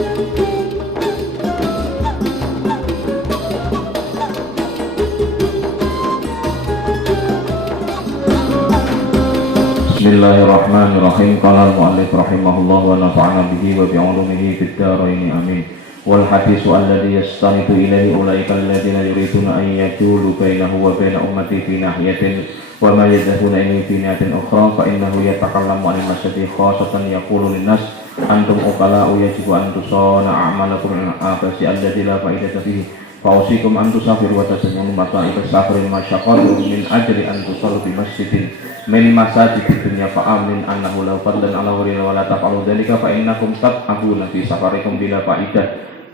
Bismillahirrahmanirrahim. Qala al-mu'allif rahimahullah wa nafa'ana bihi wa bi'ulumihi fid dharain amin. Wal haditsu alladhi yastanidu ilayhi ulaika alladhina yuriduna an yajulu bainahu wa baina ummati fi nahiyatin wa ma yadhuna ilayhi fi nahiyatin ukhra fa innahu yatakallamu 'anil masjidi khassatan yaqulu lin-nas antum uqala'u yajibu an tusana a'malakum al-afasi alladhi la fa'idata fihi fa'usikum an tusafiru wa tasmunu masa'ib as-safarin masyaqatu min ajri an tusallu bi masjidin min masajid dunya fa'amin annahu law fadlan ala ghairi wa la taf'alu dzalika fa innakum tab'abuna fi safarikum bila fa'idah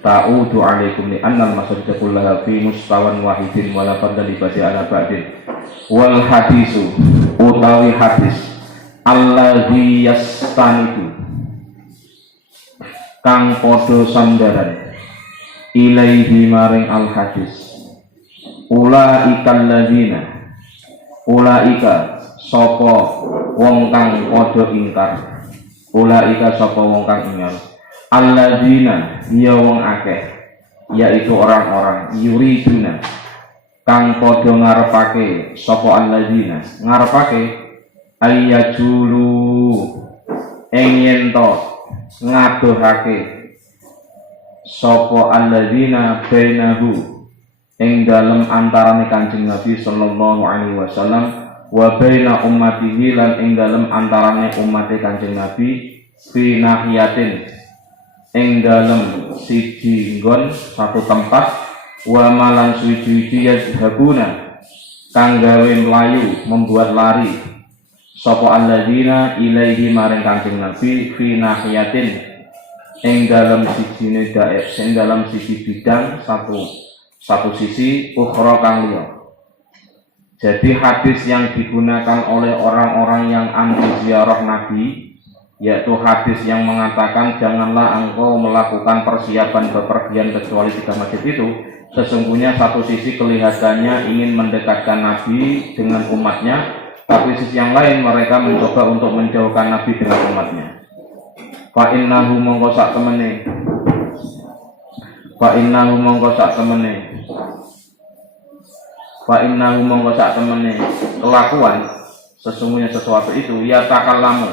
ta'udu 'alaikum li anna al-masajid kullaha fi mustawan wahidin wa la fadla li ba'di ala ba'din. Wal hadisu utawi hadis alladzi yastanidu kang padha sandaran ilaihi maring al hadis ulaika alladzina ulaika sapa wong kang padha ingkar ulaika sapa wong kang ingkar alladzina ya wong akeh yaitu orang-orang yuriduna kang padha ngarepake sapa alladzina ngarepake ayyajulu yen to ngadohake sapa alladzina bainahu ing dalem antarane Kanjeng Nabi sallallahu alaihi wasallam wa baina ummatihi lan ing dalem antarane umat Kanjeng Nabi fi nahiyatin ing dalem siji nggon satu tempat wa malan suci-suci yadhabuna kang gawe mlayu membuat lari sapa alladzina ilaihi maring Kanjeng Nabi fi nahiyatin ing dalem siji daerah ing dalem sisi bidang satu sisi ukhra kang liya. Jadi hadis yang digunakan oleh orang-orang yang anti ziarah Nabi, yaitu hadis yang mengatakan janganlah engkau melakukan persiapan bepergian kecuali 3 masjid itu, sesungguhnya satu sisi kelihatannya ingin mendekatkan Nabi dengan umatnya, tapi sisi yang lain mereka mencoba untuk menjauhkan Nabi dengan umatnya. Fa innahu mongko sak temene Fa innahu mongko sak temene kelakuan sesungguhnya sesuatu itu ya takallamu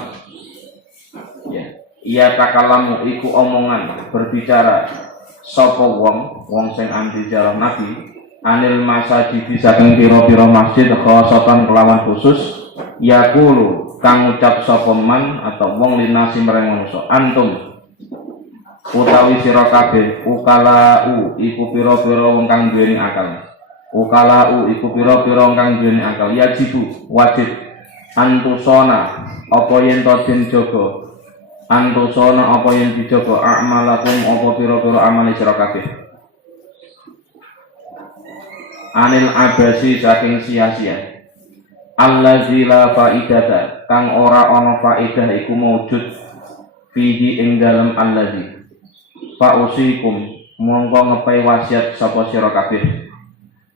iku omongan berbicara sapa wong sing anti ziarah Nabi anil masajid saking pira-pira masjid khosatan kelawan khusus yaqulu kang ngucap sapa man atau wong linasi marang manusa antum utawi sira kabeh ukalau iku pira-pira wong kang duweni akal ukalau iku pira-pira kang duweni akal yajibu wajib antusona apa yen to den jaga antusona apa yen dijaga a'malakum apa pira-pira amale sira kabeh anil abasi saking sia-sia allazi la faidata kang ora ana faidah iku maujud fihi ing dalem allazi fa'usikum mongko ngepai wasiat sapa sira kabeh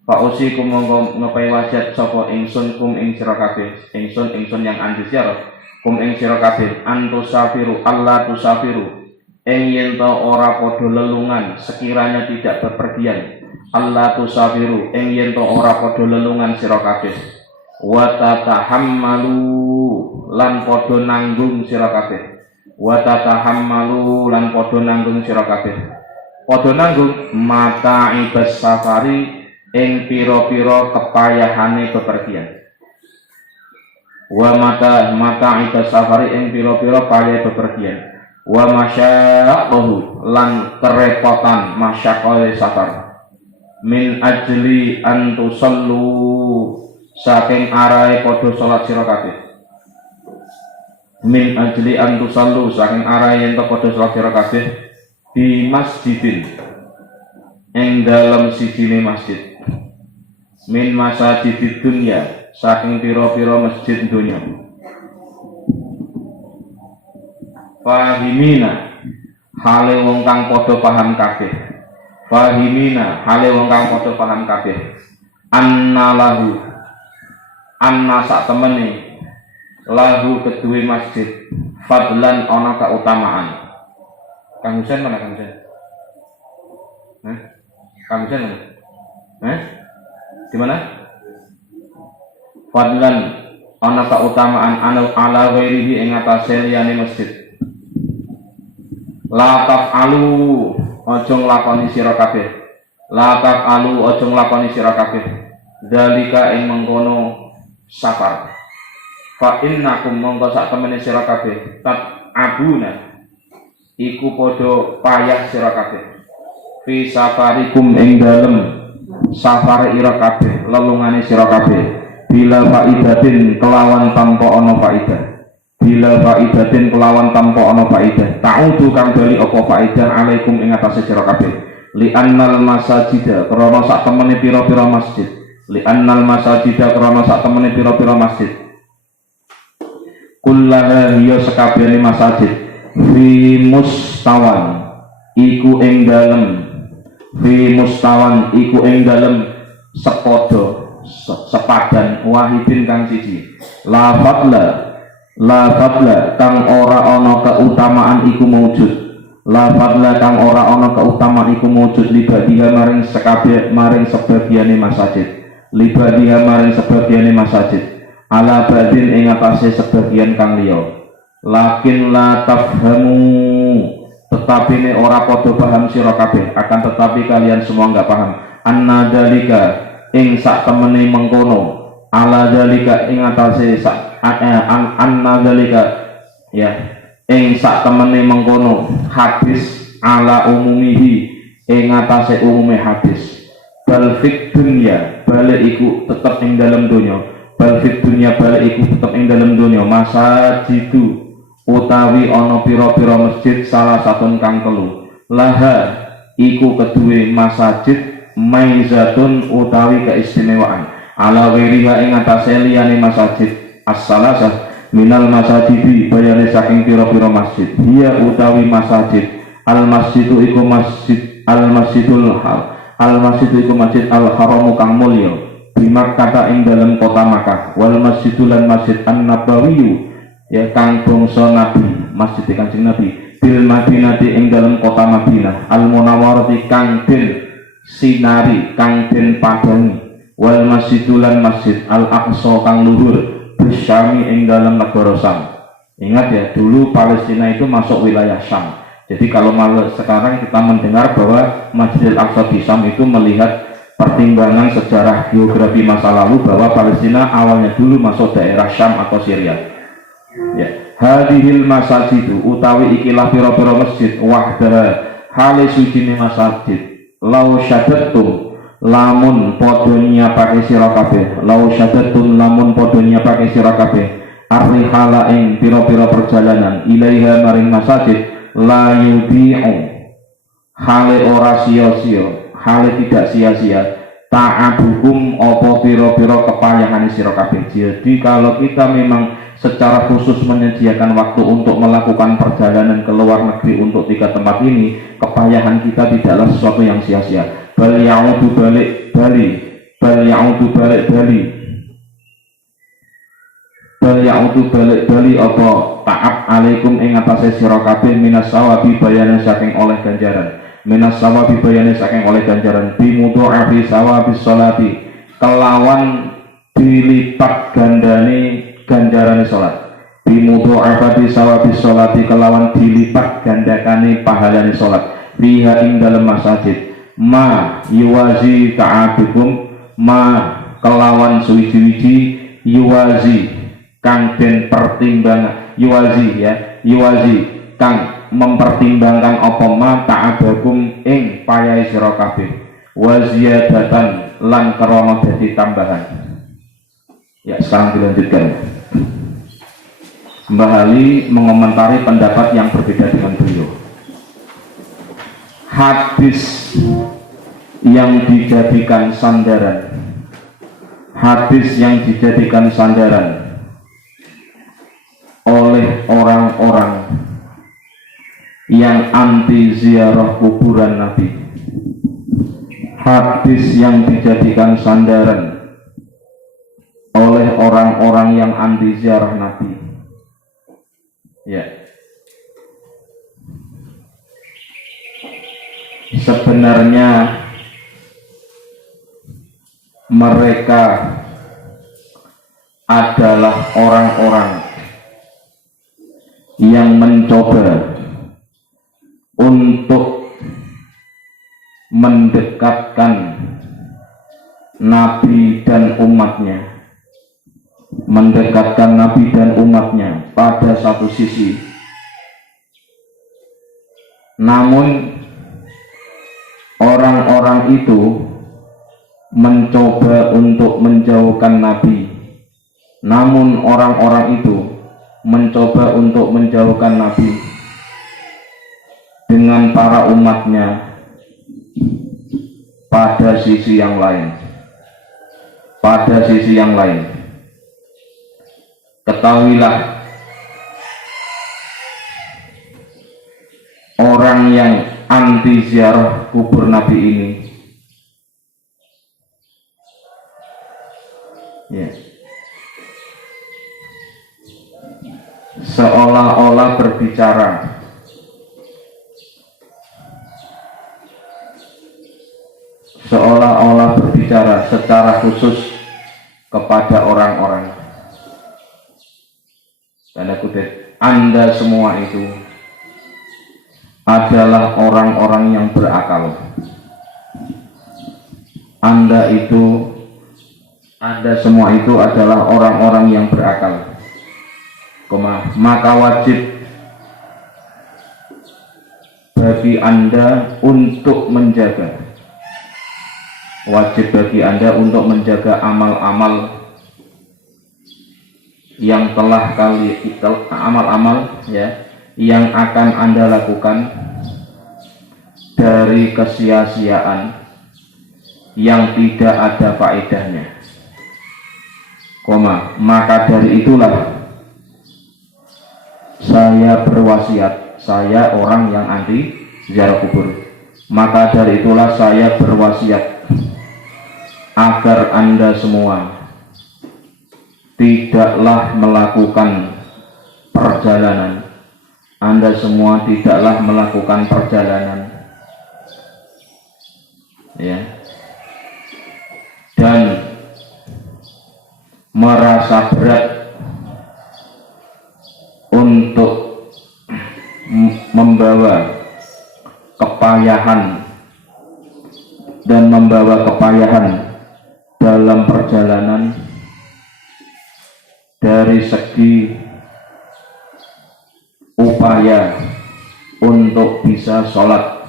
fa'usikum mongko ngepai wasiat sapa ingsun kum ing sira kabeh ingsun yang anti ziarah kum ing sira kabeh antusafiru Allah tusafiru ing yen to ora padha lelungan sekiranya tidak bepergian Allah tusafiru ing yen to ora padha lelungan sira kabeh wa tatahammalu lan padha nanggung sira kabeh wa tatahammalu lan padha nanggung sira kabeh padha nanggung mata ibas safari ing pira-pira kepayahane bepergian wa mata ibas safari ing pira-pira payah bepergian wa masyaqqahu lan kerepotan masyaqqah safar min ajli an tusallu saking arahe padha salat sira kabeh min ajli an tusallu saking arahe yen padha salat sira kabeh di masjidin ing dalem sijine masjid min masajidid dunya saking pira-pira masjid dunya fahimina hale wong kang padha paham kabeh fahimina hale wong kang padha paham kabeh annalahu anna sak temene lahu kedue masjid fadlan ana keutamaan Kang Husen mana Kang Husen? Kang Husen mana? Di mana? Fadlan ana keutamaan anu ala ghairihi ing atase liyane masjid. La taf'alu aja nglakoni sira kabeh. La taf'alu aja nglakoni sira kabeh. Dalika ing mengkono safar. Fa innakum mongko sak temene sira kabeh tat abuna iku padha payah sira kabeh. Fi safarikum ing dalem safar ira kabeh lelungane sira kabeh bila faidatin kelawan tanpa ana faidah. Bila faidatin kelawan tanpa ana faidah ta'udu kang bali apa faidah alaikum ing atase sira kabeh li annal masajida krana sak temene pira-pira masjid li annal masajida krana sak temene pira-pira masjid kullaha hiya sakabehane masjid fi mustawan iku ing dalem fi mustawan iku ing dalem sepada sepadan wahidin kang siji la fadla kang ora ana keutamaan iku mujud la fadla kang ora ana keutamaan iku mujud libadiha maring sekabeh maring sebagiane masjid libadiha maring sebagiane masjid ala badin ing atase sebagian kang liya lakin la tafhamu tetapi ini ora padha paham sira kabeh akan tetapi kalian semua enggak paham anna dalika ing sak temene mengkono ala dalika ing atase sak anna dalika ya ing sak temene mengkono hadis ala umumihi ing atase umume hadis bal fid dunya balik iku tetep ing dalam dunya bal fid dunya balik iku tetep ing dalam dunya masajidu utawi ana pira-pira masjid salah satun kang telu laha iku keduwe masjid maizatun utawi keistimewaan ala wiriha ing atase liyane masjid as-salasah minal masajidi bayane saking pira-pira masjid dia utawi masjid al-masjidu iku masjid al-masjidul al-masjidu iku masjid al-haramu kang mulya di Makkah ing dalam kota Makkah wal masjidul lan masjid an-nabawiyyu ya kang bangsa nabi masjid Kanjeng Nabi bil Madinati ing dalam kota Madinah al-munawwarati kang den sinari kang den padangi wal masjidul lan masjid al-aqsa kang luhur Syami ing dalam negara Syam. Ingat ya, dulu Palestina itu masuk wilayah Syam. Jadi kalau malah sekarang kita mendengar bahwa Masjidil Aqsa di Syam itu melihat pertimbangan sejarah geografi masa lalu bahwa Palestina awalnya dulu masuk daerah Syam atau Syria. Ya, hadhil masajidu utawi ikilah pira-pira masjid wahdaha hale sujine masjid. Lau syaddatum lamun podo nyiapake sira kabeh lau syaddatun lamun podo nyiapake sira kabeh arrihala ing pira-pira perjalanan ilaiha maring masjid la yudhi'u hale ora sia-sia hale tidak sia-sia ta'abukum apa pira-pira kepayahan sira kabeh. Jadi kalau kita memang secara khusus menyediakan waktu untuk melakukan perjalanan ke luar negeri untuk 3 tempat ini, kepayahan kita tidaklah sesuatu yang sia-sia. Bal ya'udu balik bali bal ya'udu balik bali bal ya'udu balik bali apa ta'ab alaikum ing atase sira kabeh minas sawabi bayane saking oleh ganjaran minas sawabi bayane saking oleh ganjaran bi mudha'afi sawabi sholati kelawan dilipat gandane ganjarane salat bi mudha'afi sawabi sholati kelawan dilipat gandakane pahalane salat biha ing dalem masjid ma yuwazi ta'abikum ma kelawan suwiji-wiji yuwazi kang den pertimbangan yuwazi ya yuwazi kang mempertimbangkan apa ma ta'abakum ing payahe sira kabeh wa ziyadatan lan krana dadi tambahan. Ya, sekarang dilanjutkan. Mbah Ali mengomentari pendapat yang berbeda dengan beliau. Hadis yang dijadikan sandaran oleh orang-orang yang anti ziarah kuburan Nabi, hadis yang dijadikan sandaran oleh orang-orang yang anti ziarah Nabi ya sebenarnya mereka adalah orang-orang yang mencoba untuk mendekatkan Nabi dan umatnya, pada satu sisi. Namun orang-orang itu mencoba untuk menjauhkan Nabi. Dengan para umatnya pada sisi yang lain. Ketahuilah, orang yang anti ziarah kubur Nabi ini seolah-olah berbicara secara khusus kepada orang-orang, tanda kutip, Anda semua itu adalah orang-orang yang berakal. Anda semua itu adalah orang-orang yang berakal. Maka wajib bagi Anda untuk menjaga amal-amal yang yang akan Anda lakukan dari kesia-siaan yang tidak ada faedahnya. Maka dari itulah saya berwasiat, saya orang yang anti ziarah kubur. Maka dari itulah saya berwasiat agar Anda semua tidaklah melakukan perjalanan. Dan merasa berat untuk membawa kepayahan dalam perjalanan dari segi upaya untuk bisa sholat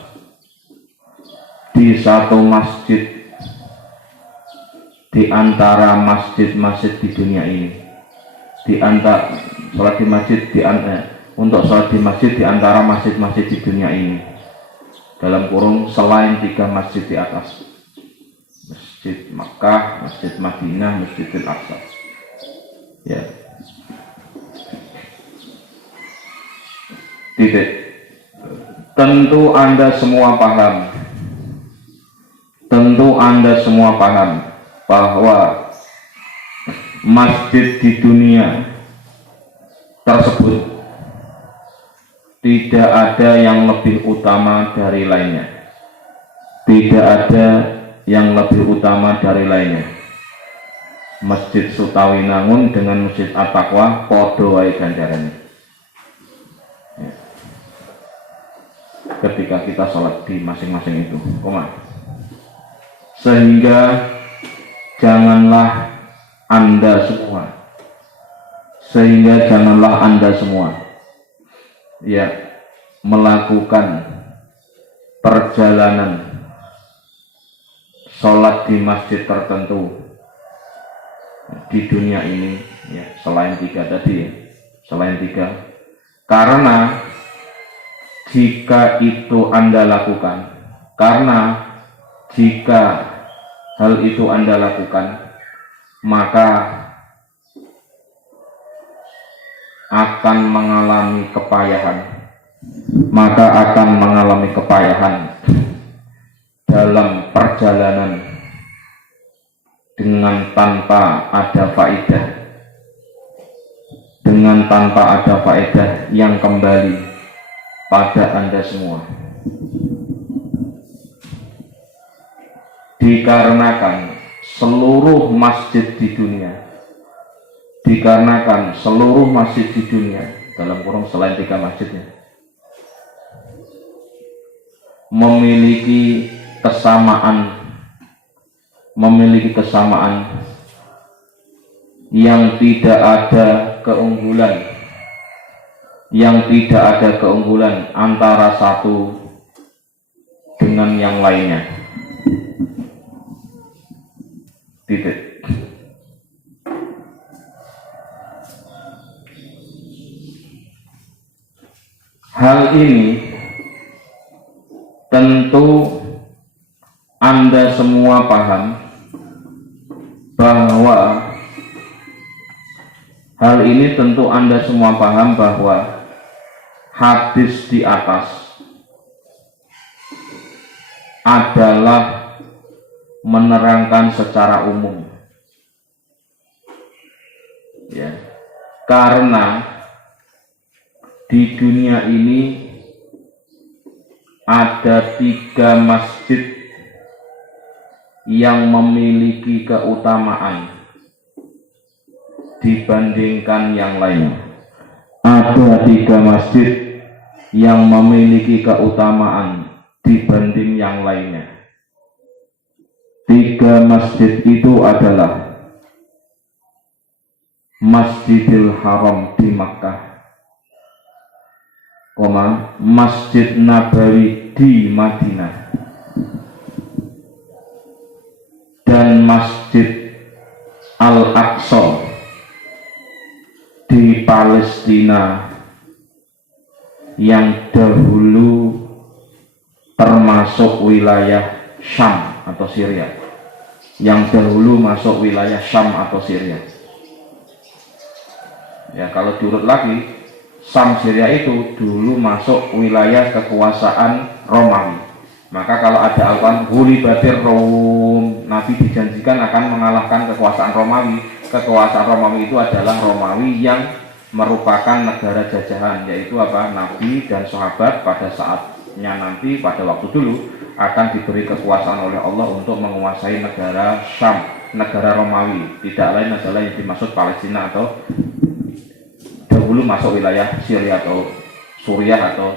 di satu masjid di antara masjid-masjid di dunia ini, untuk sholat di masjid di antara masjid-masjid di dunia ini, dalam kurung selain 3 masjid di atas, Masjid Makkah, Masjid Madinah, Masjidil Aqsa. Tentu Anda semua paham bahwa masjid di dunia tersebut tidak ada yang lebih utama dari lainnya. Masjid Sutawinangun dengan Masjid At-Taqwa podo wae ganjarane. Ketika kita sholat di masing-masing itu, sehingga janganlah Anda semua melakukan perjalanan sholat di masjid tertentu di dunia ini, selain 3 tadi, karena jika hal itu Anda lakukan, maka akan mengalami kepayahan dalam perjalanan dengan tanpa ada faedah yang kembali pada Anda semua. dikarenakan seluruh masjid di dunia, dikarenakan seluruh masjid di dunia, dalam kurung selain 3 masjidnya, memiliki kesamaan yang tidak ada keunggulan antara satu dengan yang lainnya. Titik. Hal ini tentu Anda semua paham bahwa hadis di atas adalah menerangkan secara umum, ya, karena di dunia ini ada 3 masjid yang memiliki keutamaan dibandingkan yang lainnya. Ada 3 masjid yang memiliki keutamaan dibanding yang lainnya. 3 masjid itu adalah Masjidil Haram di Makkah, Masjid Nabawi di Madinah, dan Masjid Al-Aqsa di Palestina yang dahulu termasuk wilayah Syam atau Syria, ya. Kalau diurut lagi, Syam Syria itu dulu masuk wilayah kekuasaan Romawi. Maka kalau ada Al-Quran Ghulibatir Rum, Nabi dijanjikan akan mengalahkan kekuasaan Romawi. Kekuasaan Romawi itu adalah Romawi yang merupakan negara jajahan, yaitu Nabi dan sahabat pada saatnya nanti, pada waktu dulu akan diberi kekuasaan oleh Allah untuk menguasai negara Syam, negara Romawi. Tidak lain adalah yang dimaksud Palestina atau dahulu masuk wilayah Syria atau Suriah atau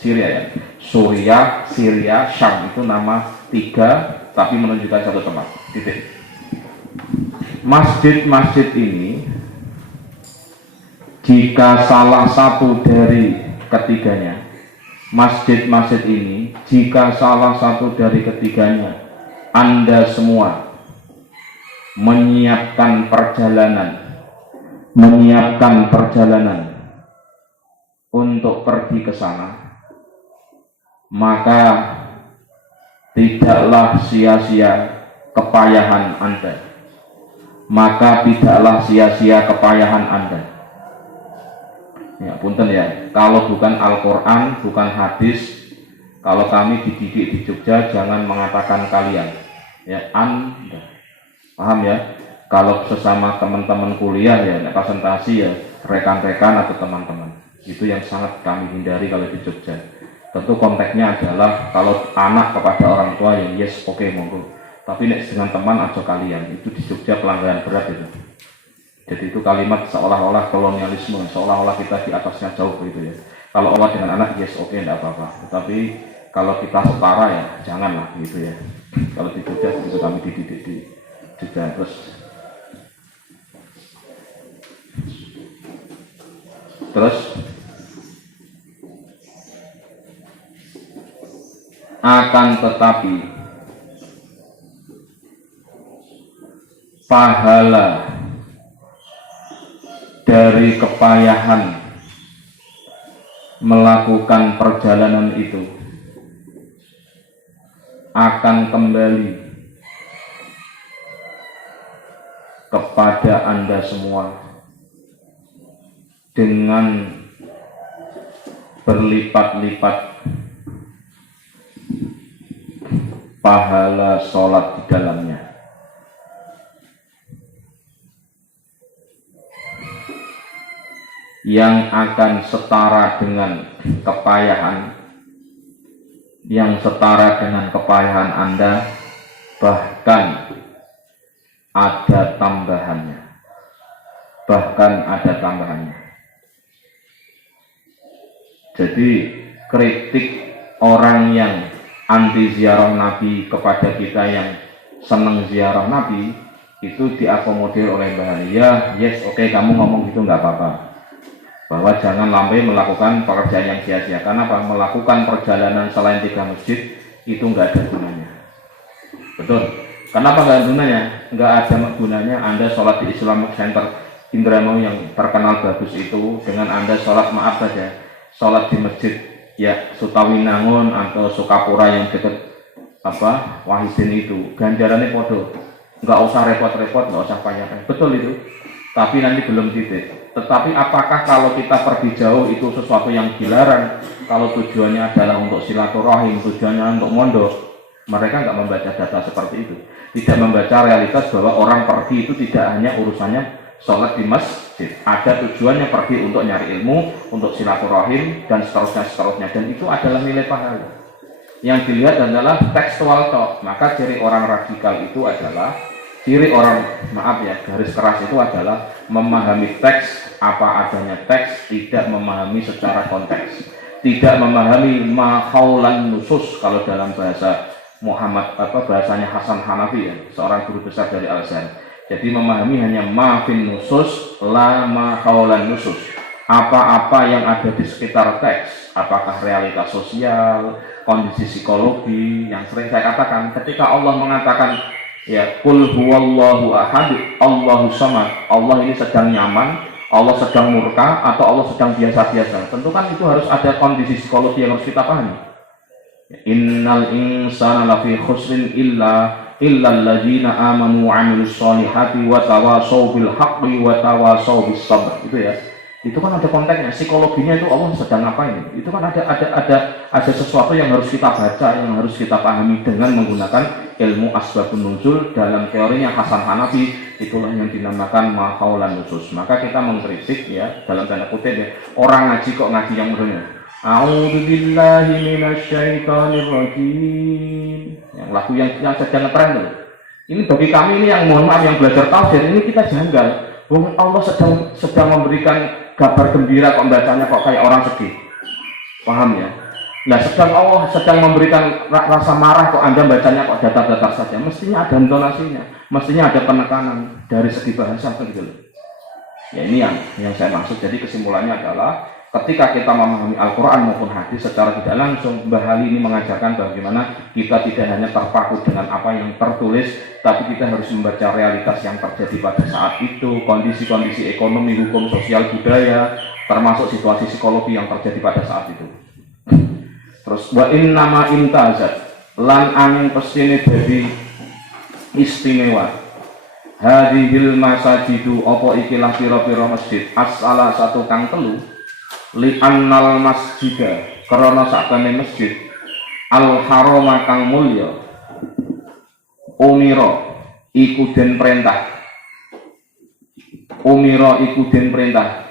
Syria, ya. Suriah, Syria, Syam itu nama 3 tapi menunjukkan satu tempat. Titik. Masjid-masjid ini, jika salah satu dari ketiganya, Anda semua menyiapkan perjalanan untuk pergi ke sana, maka tidaklah sia-sia kepayahan Anda. Ya, punten ya, kalau bukan Al-Quran, bukan hadis, kalau kami dididik di Jogja jangan mengatakan kalian, ya, Anda. Paham ya? Kalau sesama teman-teman kuliah, ya, presentasi, ya, rekan-rekan atau teman-teman. Itu yang sangat kami hindari kalau di Jogja. Tentu konteksnya adalah kalau anak kepada orang tua, ya yes, oke, monggo. Tapi dengan teman atau kalian, itu di Jogja pelanggaran berat itu. Jadi itu kalimat seolah-olah kolonialisme, seolah-olah kita di atasnya jauh gitu ya. Kalau Allah dengan anak, yes, oke, enggak apa-apa. Tetapi kalau kita setara, ya janganlah gitu ya. Kalau di Jogja itu kami dididik di Jogja. Terus akan tetapi pahala dari kepayahan melakukan perjalanan itu akan kembali kepada Anda semua dengan berlipat-lipat pahala sholat di dalamnya. Yang akan setara dengan kepayahan Anda, bahkan bahkan ada tambahannya. Bahkan ada tambahannya. Jadi kritik orang yang anti ziarah Nabi kepada kita yang senang ziarah Nabi itu diakomodir oleh Mbah Ali. Ya, yes, oke, kamu ngomong gitu nggak apa-apa. Bahwa jangan sampai melakukan pekerjaan yang sia-sia. Karena apa? Melakukan perjalanan selain 3 masjid itu nggak ada gunanya. Betul. Kenapa nggak ada gunanya? Nggak ada gunanya Anda sholat di Islamic Center Indramayu yang terkenal bagus itu dengan Anda sholat, maaf saja, sholat di masjid ya Sutawinangun atau Sukapura yang dekat Wahidin itu, ganjarannya podo, nggak usah repot-repot, nggak usah banyak. Betul itu, tapi nanti belum titik. Tetapi apakah kalau kita pergi jauh itu sesuatu yang dilarang? Kalau tujuannya adalah untuk silaturahim, tujuannya untuk mondok, mereka nggak membaca data seperti itu, tidak membaca realitas bahwa orang pergi itu tidak hanya urusannya sholat di masjid, ada tujuannya pergi untuk nyari ilmu, untuk silaturahim dan seterusnya, dan itu adalah nilai pahala. Yang dilihat adalah tekstual toh. Maka ciri orang radikal itu adalah, ciri orang, maaf ya, garis keras itu adalah memahami teks apa adanya teks, tidak memahami secara konteks, tidak memahami mahaulan nusus kalau dalam bahasa bahasanya Hasan Hanafi ya, seorang guru besar dari Al-Azhar. Jadi memahami hanya mafin nusus, la mahaulan nusus. Apa-apa yang ada di sekitar teks, apakah realitas sosial, kondisi psikologi, yang sering saya katakan ketika Allah mengatakan ya qul huwallahu ahad, Allahus samad, Allah ini sedang nyaman, Allah sedang murka, atau Allah sedang biasa-biasa. Tentu kan itu harus ada kondisi psikologi yang harus kita pahami. Innal insana lafi khusrin illal ladzina amanu wa 'amilus sholihati wa tawashaw bil haqqi wa tawashaw bis sabr. Itu ya. Itu kan ada konteksnya, psikologinya itu Allah sedang ngapain. Itu kan ada sesuatu yang harus kita baca, yang harus kita pahami dengan menggunakan ilmu asbabun nuzul. Dalam teorinya Hasan Hanafi, itulah yang dinamakan mahaulan nusus. Maka kita mengkritik ya, dalam tanda kutip ya, orang ngaji kok ngaji yang menurutnya a'udzubillahi minasyaitonir rajim. Yang lagu yang sedang ngetren tuh. Ini bagi kami ini yang mohon maaf yang belajar tafsir ini kita janggal. Bahwa Allah sedang memberikan kabar gembira kok bacanya kok kayak orang sedih. Paham ya? Nah, sedang Allah sedang memberikan rasa marah kok Anda bacanya kok datar-datar saja. Mestinya ada intonasinya, mestinya ada penekanan dari segi bahasa gitu loh. Ya ini yang saya maksud. Jadi kesimpulannya adalah ketika kita memahami Al-Quran maupun hadis secara tidak langsung, Mbah Ali ini mengajarkan bagaimana kita tidak hanya terpaku dengan apa yang tertulis, tapi kita harus membaca realitas yang terjadi pada saat itu, kondisi-kondisi ekonomi, hukum, sosial, budaya, termasuk situasi psikologi yang terjadi pada saat itu. Terus wa innama intazat lan angin pesine dadi istimewa hadhil masajidu apa ikilah pira-pira masjid asala satu kang telu li annal masjida karena sakjane masjid al harama kang mulya umira iku den perintah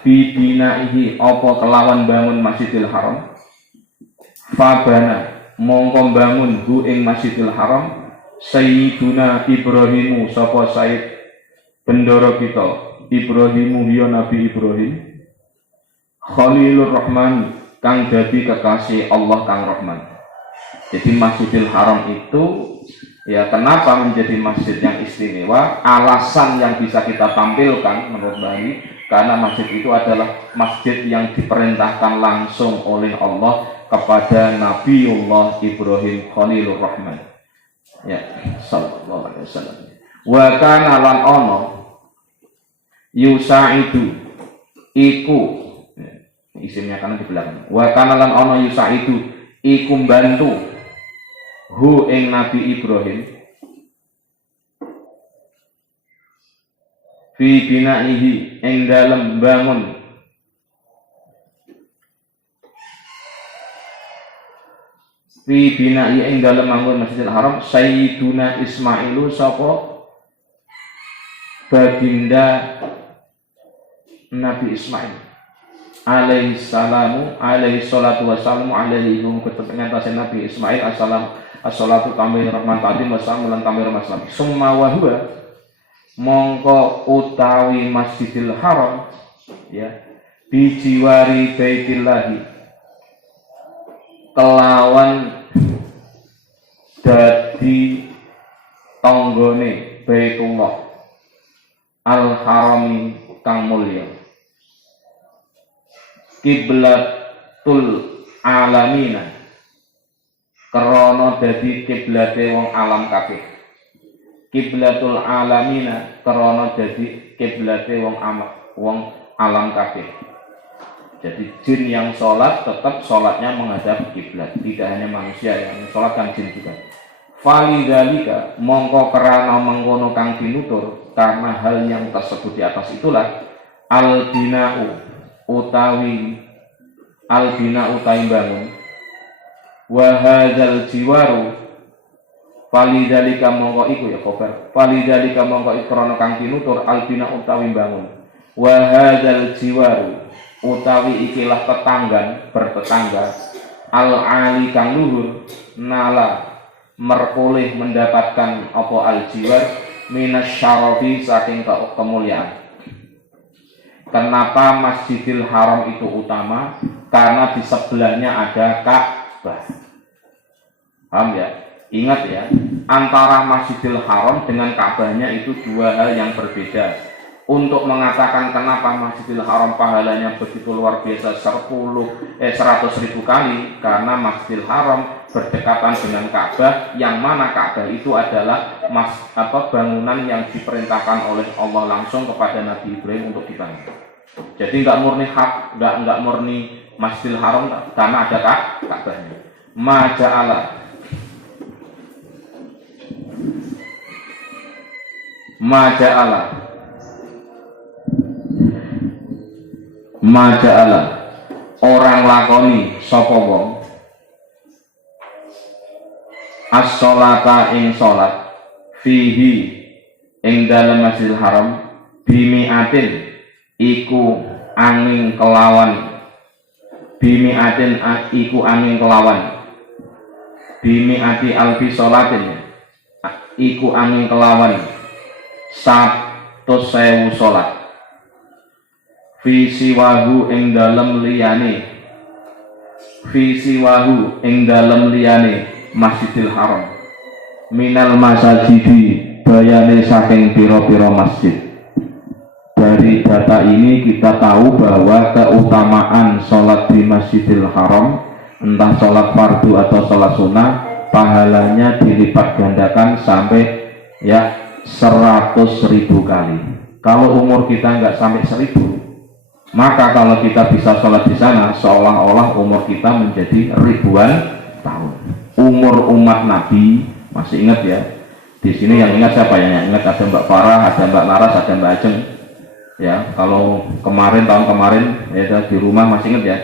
bibinaihi apa kelawan bangun Masjidil Haram fabana mongko bangun hu ing Masjidil Haram Sayyiduna Ibrahimu sapa Sayyid bendoro kita Ibrahimu ya Nabi Ibrahim Khalilur Rahman kang dadi kekasih Allah kang Rahman. Jadi Masjidil Haram itu ya kenapa menjadi masjid yang istimewa? Alasan yang bisa kita tampilkan menurut Bani, karena masjid itu adalah masjid yang diperintahkan langsung oleh Allah kepada Nabiullah Ibrahim Khalilur Rahman. Ya, sallallahu alaihi wasallam. Wa kana lan ono yusaidu iku isimnya kanan di belakang. Wa kana lan ono yusaidu iku bantu hu ing Nabi Ibrahim fi binaihi ing dalem bangun fi binai ing dalem bangun Masjidil Haram Sayyiduna Ismailu sapa baginda Nabi Ismail. alaihi salamu alaihi salatu wassalamu alaihi ketepatan Nabi Ismail assalatu kami rahman tadim wassalamu lan kami rahmat salam summa wa huwa mongko utawi Masjidil Haram ya bijiwari baitillahi kelawan dadi tonggone Baitullah al-harami kang mulya kiblatul alamina krana dadi kiblate wong alam kabeh kiblatul alamina krana dadi kiblate wong alam kabeh. Jadi jin yang sholat tetap sholatnya menghadap kiblat, tidak hanya manusia yang sholat kan jin juga. Falidhalika mongko kerana mengkono kang tinutur karena hal yang tersebut di atas itulah al-bina'u utawi bangun wa hadzal jiwaru falidhalika mongko iku ya koper falidhalika mongko krana kang tinutur al-bina'u utawi bangun wa hadzal jiwaru utawi ikilah bertetangga al-ali kang luhur nala merkoleh mendapatkan apa al-jiwar minas syarafi saking kemuliaan. Kenapa Masjidil Haram itu utama? Karena di sebelahnya ada Ka'bah. Paham ya? Ingat ya, antara Masjidil Haram dengan Ka'bahnya itu dua hal yang berbeda. Untuk mengatakan kenapa Masjidil Haram pahalanya begitu luar biasa 100.000 kali, karena Masjidil Haram berdekatan dengan Ka'bah, yang mana Ka'bah itu adalah bangunan yang diperintahkan oleh Allah langsung kepada Nabi Ibrahim untuk dibangun. Jadi nggak murni Masjidil Haram karena ada Ka'bahnya. Maja'ala orang lakoni sapa wong as-sholata ing salat fihi ing dalem Masjidil Haram bimi'atin iku angin kelawan bimi'ati alfi sholatin iku angin kelawan 100.000 sholat Fisiwahu ing dalem liyane Masjidil Haram minal masajidi bayane saking pira-pira masjid. Dari data ini kita tahu bahwa keutamaan sholat di Masjidil Haram, entah sholat fardu atau sholat sunnah, pahalanya dilipat gandakan sampai 100.000 kali. Kalau umur kita nggak sampai 1.000, maka kalau kita bisa sholat di sana, seolah-olah umur kita menjadi ribuan tahun. Umur umat Nabi, masih ingat ya? Di sini yang ingat siapa ya? Yang ingat ada Mbak Farah, ada Mbak Laras, ada Mbak Ajeng. Ya, kalau tahun kemarin ya di rumah masih ingat ya?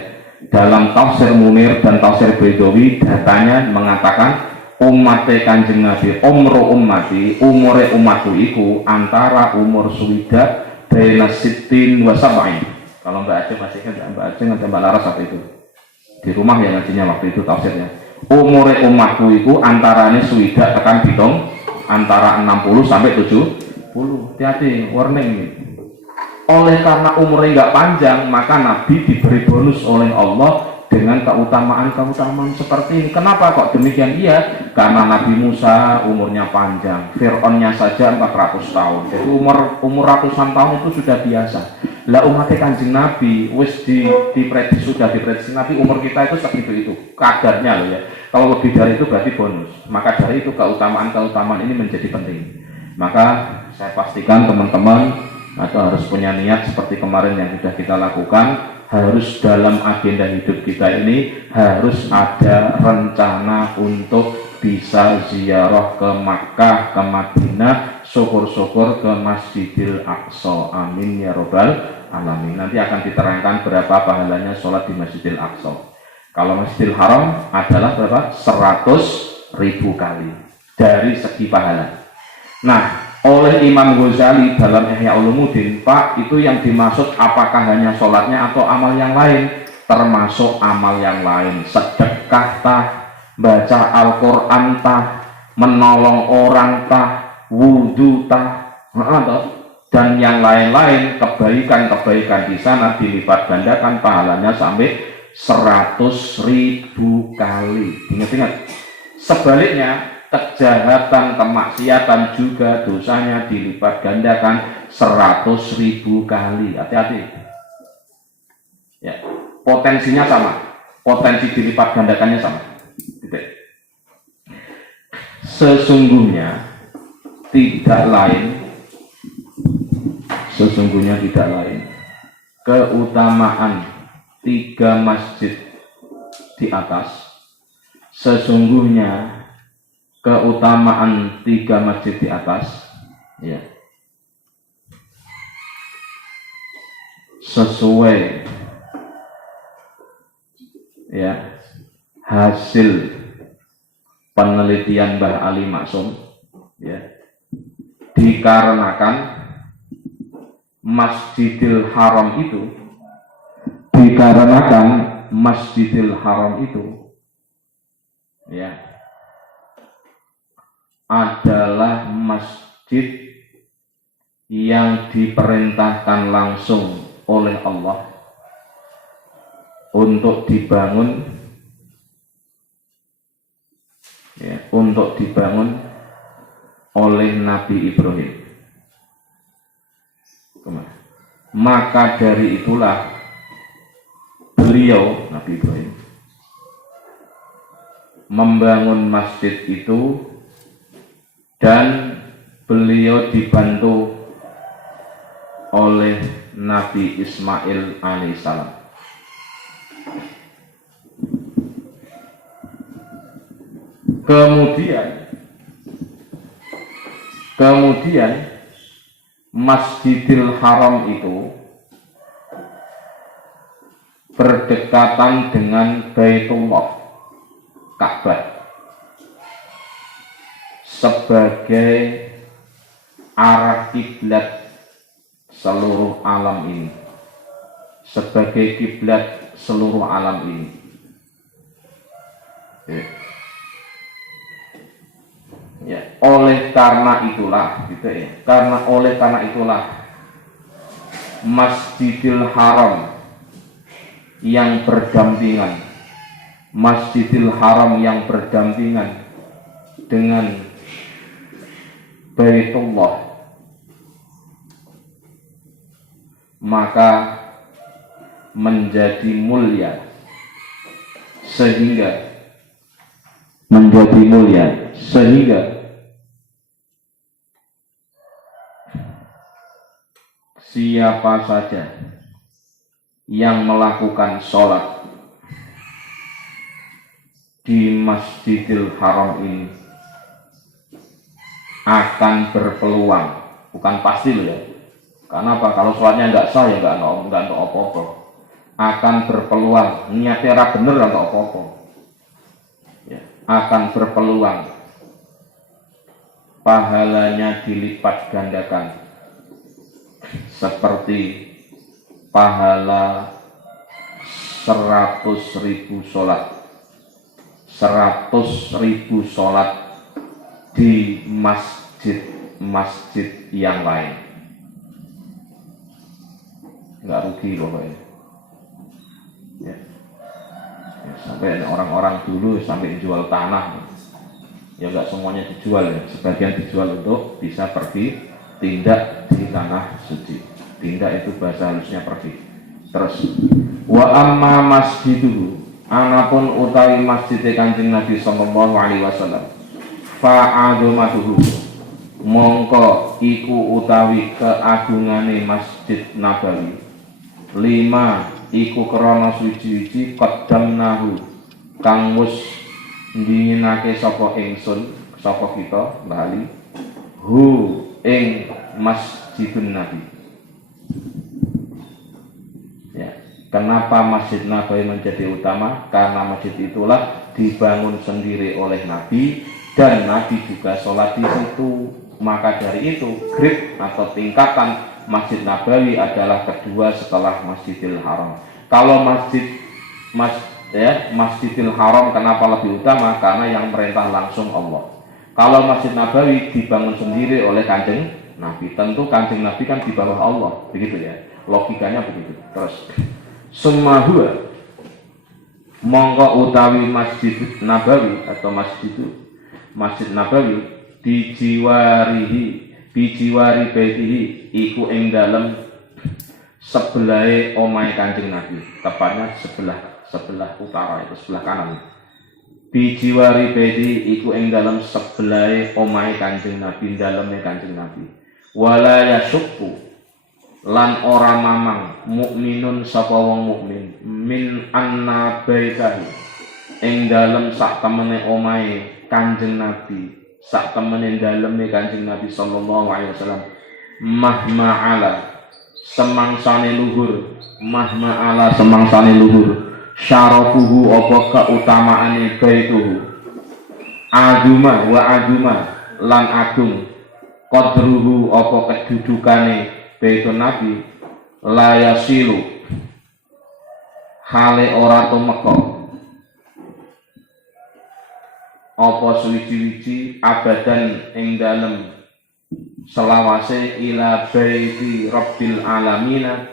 Dalam tafsir Munir dan tafsir Baidawi datanya mengatakan umatnya Kanjeng Nabi, umure umatku iku antara umur suwida baina sittin wa sab'in. Kalau Mbak Aceh masih ingat, Mbak Aceh ada Mbak Laras waktu itu di rumah ya ngajinya waktu itu tafsirnya. Umure umatku itu antaranya suwida tekan hitung antara 60 sampai 70. Hati-hati, warning ini. Oleh karena umurnya nggak panjang, maka Nabi diberi bonus oleh Allah dengan keutamaan seperti ini. Kenapa kok demikian? Iya, karena Nabi Musa umurnya panjang, Fir'aunnya saja 400 tahun. Jadi umur ratusan tahun itu sudah biasa. Lah umat Kanjeng Nabi sudah diprediksi Nabi umur kita itu segitu itu kadarnya loh ya. Kalau lebih dari itu berarti bonus. Maka dari itu keutamaan ini menjadi penting. Maka saya pastikan teman-teman atau harus punya niat seperti kemarin yang sudah kita lakukan, harus dalam agenda hidup kita ini harus ada rencana untuk bisa ziarah ke Makkah, ke Madinah, syukur-syukur ke Masjidil Aqsa. Amin ya robbal alamin. Nanti akan diterangkan berapa pahalanya sholat di Masjidil Aqsa. Kalau Masjidil Haram adalah berapa? 100.000 kali dari segi pahala. Nah, oleh Imam Ghazali dalam Ihya Ulumuddin, Pak, itu yang dimaksud apakah hanya sholatnya atau amal yang lain? Termasuk amal yang lain, sedekah tah, baca Al-Quran tah, menolong orang tah, wudhu tah, dan yang lain-lain, kebaikan-kebaikan di sana dilipat gandakan pahalanya sampai 100.000 kali. Ingat-ingat. Sebaliknya, kejahatan, kemaksiatan juga dosanya dilipat gandakan 100.000 kali. Hati-hati. Ya, potensinya sama, potensi dilipat gandakannya sama. Sesungguhnya tidak lain keutamaan 3 masjid di atas. Sesungguhnya keutamaan 3 masjid di atas, ya, sesuai ya hasil penelitian Mbah Ali Maksum, ya, dikarenakan Masjidil Haram itu ya adalah masjid yang diperintahkan langsung oleh Allah untuk dibangun, ya, oleh Nabi Ibrahim. Maka dari itulah beliau, Nabi Ibrahim, membangun masjid itu, dan beliau dibantu oleh Nabi Ismail alaihissalam. Kemudian Masjidil Haram itu berdekatan dengan Baitullah, Ka'bah, sebagai arah kiblat seluruh alam ini, sebagai kiblat seluruh alam ini. Ya, oleh karena itulah Masjidil Haram yang berdampingan dengan Baitullah, maka menjadi mulia sehingga siapa saja yang melakukan sholat di Masjidil Haram ini akan berpeluang, bukan pasti loh ya, karena apa? Kalau sholatnya nggak sah ya nggak apa-apa, akan berpeluang, niatnya ra bener nggak apa-apa, ya, akan berpeluang pahalanya dilipat gandakan seperti pahala 100.000 sholat di masjid yang lain. Nggak rugi pokoknya, ya. Sampai orang-orang dulu sampai jual tanah, ya nggak semuanya dijual ya, sebagian dijual untuk bisa pergi tindak di tanah suci. Tindak itu bahasa halusnya pergi. Terus wa amma masjiduhu, anapun utawi masjid Kanjeng Nabi sallallahu alaihi wasallam, fa'adzamatuhu, mongko iku utawi keagungane Masjid Nabawi, 5 iku krana suci-suci qaddamnahu kang wis ndinginake sapa ingsun, sapa kita bali hu ing Masjidun Nabi. Ya, kenapa Masjid Nabawi menjadi utama? Karena masjid itulah dibangun sendiri oleh Nabi dan Nabi juga sholat di situ. Maka dari itu grade atau tingkatan Masjid Nabawi adalah kedua setelah Masjidil Haram. Kalau Masjidil Haram kenapa lebih utama? Karena yang merintah langsung Allah. Kalau Masjid Nabawi dibangun sendiri oleh Kanjeng Nabi, tentu Kanjeng Nabi kan di bawah Allah, begitu ya. Logikanya begitu. Terus summa huwa mongko utawi Masjid Nabawi atau Masjid Nabawi dijiwari baitihi iku ing dalem sebelahe omahe Kanjeng Nabi, tepatnya sebelah utara, itu sebelah kanan. Dijiwari baitihi iku ing dalem sebelahe omahe Kanjeng Nabi, daleme Kanjeng Nabi. Wala yasyukku lan ora mamang mukminun sapa wong mukmin min anna baitahi ing dalem sak temene omahe Kanjeng Nabi, sak temene daleme Kanjeng Nabi sallallahu alaihi wasallam, mahma ala semangsane luhur, syarafuhu apa keutamaane baituhu, aguma lan agung, qadruhu apa kedudukane baitun Nabi, la yasilu hale ora tumeka apa suwiji-wiji abadan ing dalem selawase ila baiti rabbil alamina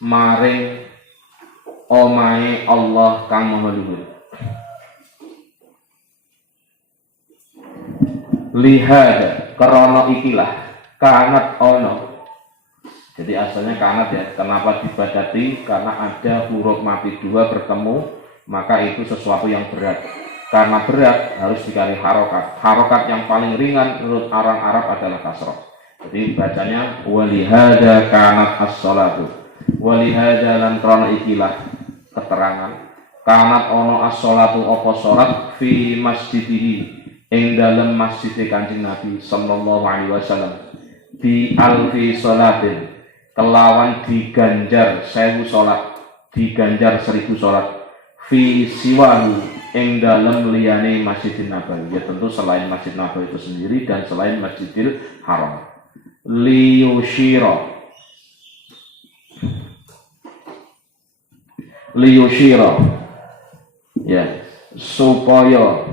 maring omahe Allah kang maha luhur. Lihada karena ikilah kanat ono. Jadi asalnya kanat ya. Kenapa dibadati? Karena ada huruf mati dua bertemu, maka itu sesuatu yang berat. Karena berat harus dikali harokat. Harokat yang paling ringan menurut orang Arab adalah kasroh. Jadi bacanya walihada kanat as-sholatu. Walihada lan krono ikilah keterangan. Kanat ono as-sholatu opo sholat fi masjidihi ing dalem masjid Kanjeng Nabi sallallahu alaihi wasallam di alfi sholatin kelawan diganjar 1000 sholat, diganjar 1000 sholat fi siwahu ing dalem liyane Masjidil Nabawi, ya tentu selain Masjid Nabawi itu sendiri dan selain Masjidil Haram. Liyushira ya supaya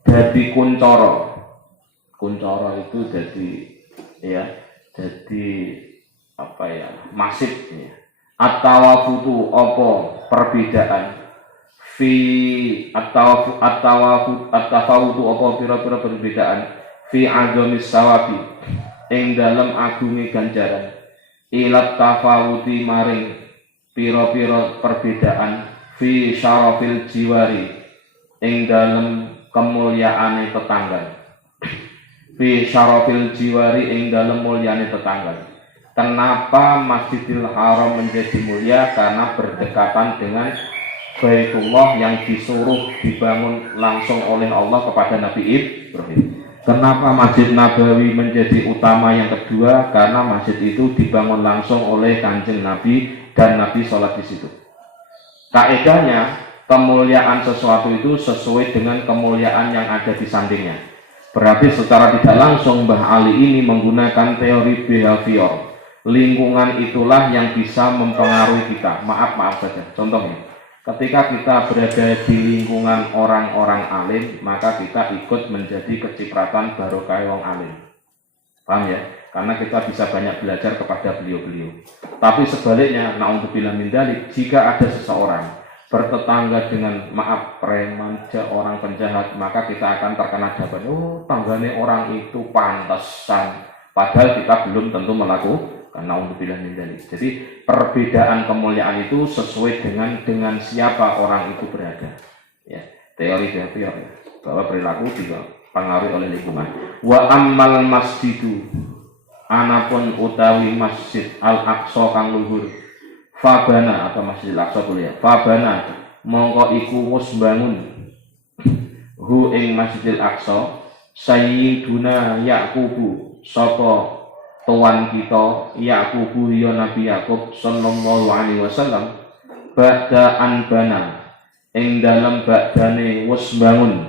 dadi kuncara itu jadi apa ya, masif ya. At-tawafutu apa perbedaan fi at-tafawutu apa pira-pira perbedaan fi azamis sawabi ing dalem agunge ganjaran, ilat tafawuti maring pira-pira perbedaan fi syarafil jiwari ing dalem kemulyaane tetangga, fi syarafil jiwari ing dalem mulyane tetangga. Kenapa Masjidil Haram menjadi mulia? Karena berdekatan dengan Baitullah yang disuruh dibangun langsung oleh Allah kepada Nabi Ibrahim. Kenapa Masjid Nabawi menjadi utama yang kedua? Karena masjid itu dibangun langsung oleh Kanjeng Nabi dan Nabi sholat di situ. Kaedahnya kemuliaan sesuatu itu sesuai dengan kemuliaan yang ada di sampingnya. Berarti secara tidak langsung Mbah Ali ini menggunakan teori behavior. Lingkungan itulah yang bisa mempengaruhi kita. Maaf saja. Contohnya, ketika kita berada di lingkungan orang-orang alim, maka kita ikut menjadi kecipratan barokah wong alim. Paham ya? Karena kita bisa banyak belajar kepada beliau-beliau. Tapi sebaliknya, na'udzubillah min dzalik, jika ada seseorang bertetangga dengan preman, orang penjahat, maka kita akan terkena daban. Oh, tanggane orang itu pantesan. Padahal kita belum tentu melakukan. Karena untuk bilang mindali. Jadi perbedaan kemuliaan itu sesuai dengan siapa orang itu berada. Ya, teori behavior ya, bahwa perilaku juga pengaruhi oleh lingkungan. Wa ammal masjidu anapun utawi masjid Al-Aqsa kang luhur, fabana atau masjid Al-Aqsa kuliah. Fabana mongko iku wis bangun hu ing Masjidil Aqsa Sayyiduna Yaqubu sapa tuan kita Yaqubu ya Nabi Yaqub sallallahu alaihi wasallam ba'da anbana ing dalem badane wis bangun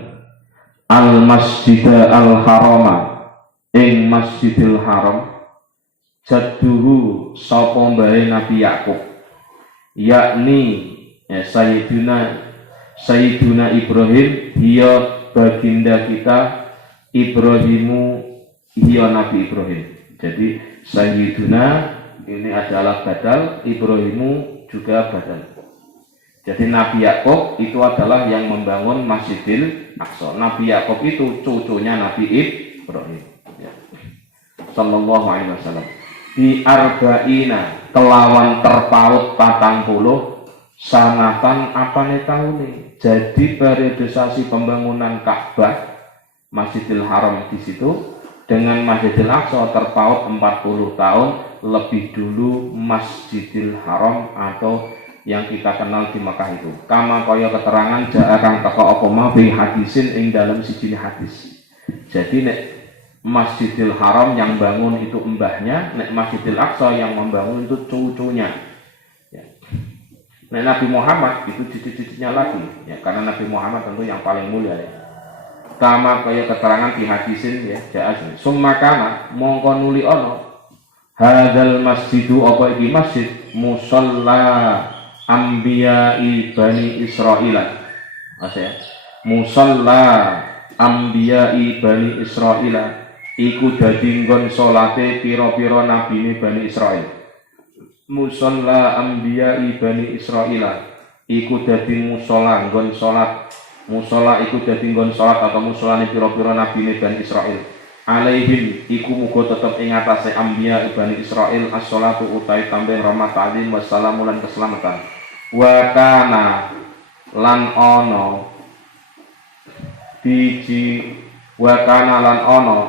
al masjid al harama ing Masjidil Haram jadduhu sapa mbae Nabi Yakub yakni Sayyiduna Ibrahim hiya baginda kita Ibrahimu hiya Nabi Ibrahim. Jadi Sayyiduna ini adalah badal, Ibrahimu juga badal. Jadi Nabi Yakub itu adalah yang membangun Masjidil Aqsa. Nabi Yakub itu cucunya Nabi Ibrahim. Ya. Sallallahu alaihi wasallam. Di arba'ina kelawan terpaut 40 sanatan apane taune. Jadi periodisasi pembangunan Ka'bah Masjidil Haram di situ dengan Masjidil Aqsa terpaut 40 tahun lebih dulu Masjidil Haram atau yang kita kenal di Mekah itu. Kama kaya keterangan jarang teko apa ma bi hadisin ing dalam siji hadis. Jadi nek Masjidil Haram yang bangun itu mbahnya, nek Masjidil Aqsa yang membangun itu cucunya. Ya. Nek Nabi Muhammad itu cucu-cucunya lagi, ya karena Nabi Muhammad tentu yang paling mulia ya. Kama kaya keterangan di hadisin ya, ja'azun. Summa kana mongko nuli ana hadzal masjidu apa iki masjid musalla Ambiya'i Bani Israila. Maksudnya musalla Ambiya'i Bani Israila iku dadi nggon salate pira-pira nabine Bani Israil. Musalla Ambiya'i Bani Israila iku dadi musala nggon salat. Musala iku dadi nggon salat atau musolane pira-pira nabine Bani Israil. Alaihim iku muga tetep ing atase Ambiya'i Bani Israil as-shalatu utai tambah rahmat ta'zim wassalamu lan keselamatan. Wa kana lan ono biji wa kana lan ono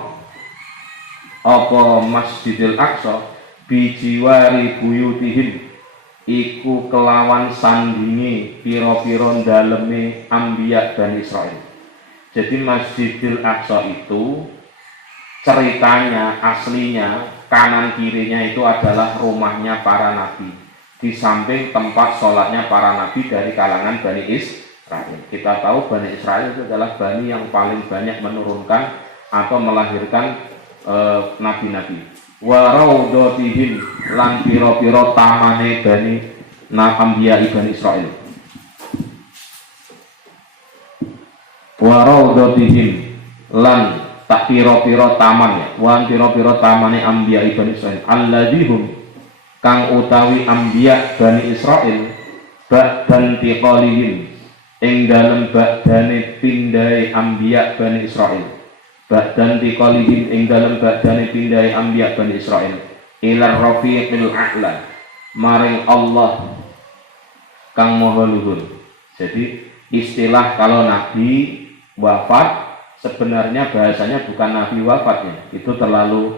apa Masjidil Aqsa biji wari buyutihim iku kelawan sandingi pira-pira daleme Ambiya Bani Israil. Jadi Masjidil Aqsa itu ceritanya aslinya kanan kirinya itu adalah rumahnya para nabi. Di samping tempat sholatnya para nabi dari kalangan Bani Israil. Kita tahu Bani Israil itu adalah Bani yang paling banyak menurunkan atau melahirkan nabi-nabi. Wa raudhatihim lan pira-pira tamane Bani Ambiya Bani Israil. Wa raudhatihim lan tak pira-pira taman ya. Wa pira-pira tamane Ambiya Bani Israil. Alladzihum kang utawi Ambiya Bani Israil ba'dan tiqalihim ing dalem ba'dane pindhahe Ambiya Bani Israil ba'dan tiqalihim ing dalem ba'dane pindhahe Ambiya Bani Israil ila rafiqil a'la maring Allah kang maha luhur. Jadi istilah kalau nabi wafat sebenarnya bahasanya bukan nabi wafatnya, itu terlalu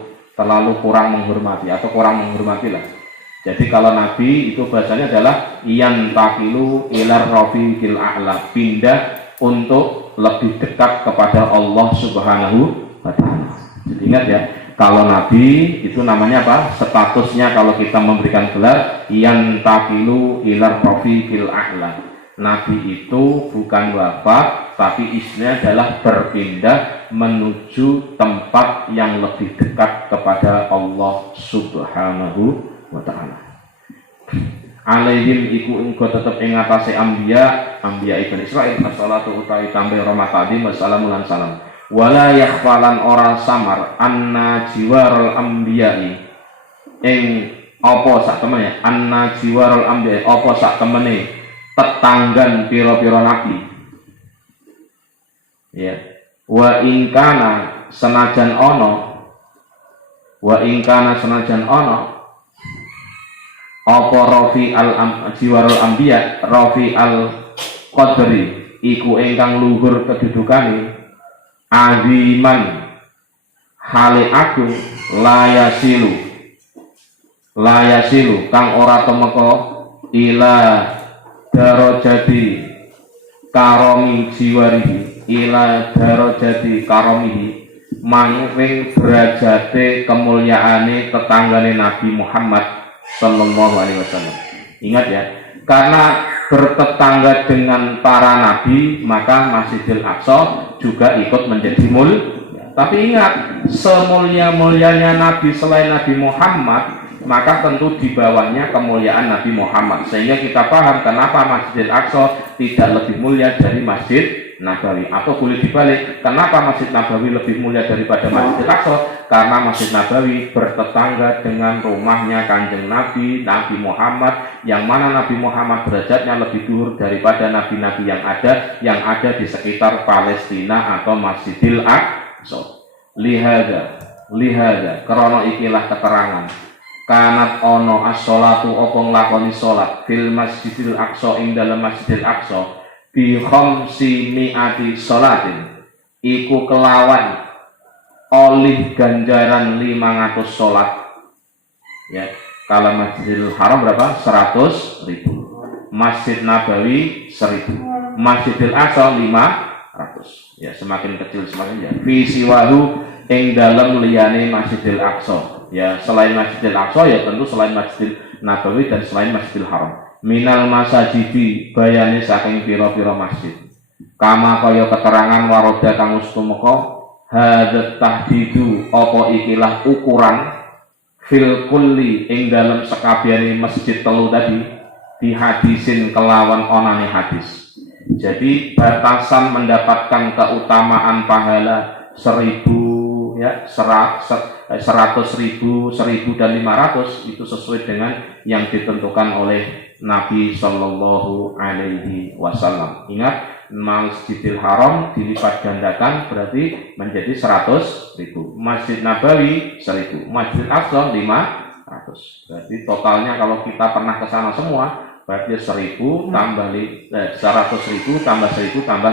kurang menghormati atau kurang menghormatilah. Jadi kalau nabi itu bahasanya adalah yantaqilu ilar rafiqil a'la, pindah untuk lebih dekat kepada Allah Subhanahu wa taala. Jadi ingat ya, kalau nabi itu namanya apa? Statusnya kalau kita memberikan gelar yantaqilu ilar rafiqil a'la. Nabi itu bukan wafat, tapi isinya adalah berpindah menuju tempat yang lebih dekat kepada Allah Subhanahu wa ta'ala. Alaihim iku engko tetep ing atase Ambiya Ibn Israil as-salatu utawi tambah rahmat ta'zim wassalamu lan salam. Wala yakhfalan ora samar anna jiwarul ambiya'i ing apa sak temene anna jiwarul ambiya'i apa sak temene tetanggan pira-pira nabi. Ya. Wa in kana senajan ana apa rafi jiwarul ambiya rafi al qadri iku ingkang luhur kedudukane aziman hale agung layasilu kang ora temeka ila darajati karomi jiwarihi ila darajati karomihi mangring derajate kemuliaane tetanggane Nabi Muhammad Sallallahu Alaihi Wasallam. Ingat ya, karena bertetangga dengan para nabi, maka Masjidil Aqsa juga ikut menjadi Tapi ingat, semulia-mulianya nabi selain Nabi Muhammad, maka tentu di bawahnya kemuliaan Nabi Muhammad. Sehingga kita paham kenapa Masjidil Aqsa tidak lebih mulia dari Masjid Nabawi. Atau boleh dibalik, kenapa Masjid Nabawi lebih mulia daripada Masjidil Aqsa? Karena Masjid Nabawi bertetangga dengan rumahnya Kanjeng Nabi, Nabi Muhammad, yang mana Nabi Muhammad derajatnya lebih luhur daripada nabi-nabi yang ada di sekitar Palestina atau Masjidil Aqsa. Lihada, karena ikilah keterangan. Kanat ono as-sholatu opong lakoni sholat fil Masjidil Aqsa ing dalam Masjidil Aqsa bi khamsi mi'ati sholatin iku kelawan olih ganjaran 500 sholat. Ya, kalau Masjidil Haram berapa? 100.000. Masjid Nabawi 1000. Masjidil Aqsa 500. Ya, semakin kecil semakin ya. Fi siwahu ing dalam liyane Masjidil Aqsa. Ya, selain Masjidil Aqsa ya tentu selain Masjidil Nabawi dan selain Masjidil Haram. Minal masajidi bayane saking pira-pira masjid. Kama kaya keterangan waroda kang ustumeka hadat tahdidu apa ikilah ukuran fil kulli ing dalam sekabehane masjid telu tadi di hadisin kelawan onane hadis. Jadi batasan mendapatkan keutamaan pahala 1000 ya 100.000, 1000 dan 500 itu sesuai dengan yang ditentukan oleh Nabi Shallallahu Alaihi Wasallam. Ingat, Masjidil Haram dilipat gandakan berarti menjadi 100.000. Masjid Nabawi 1000, Masjidil Aqsa 500. Berarti totalnya kalau kita pernah ke sana semua berarti 100.000 tambah 100.000 tambah 1000 tambah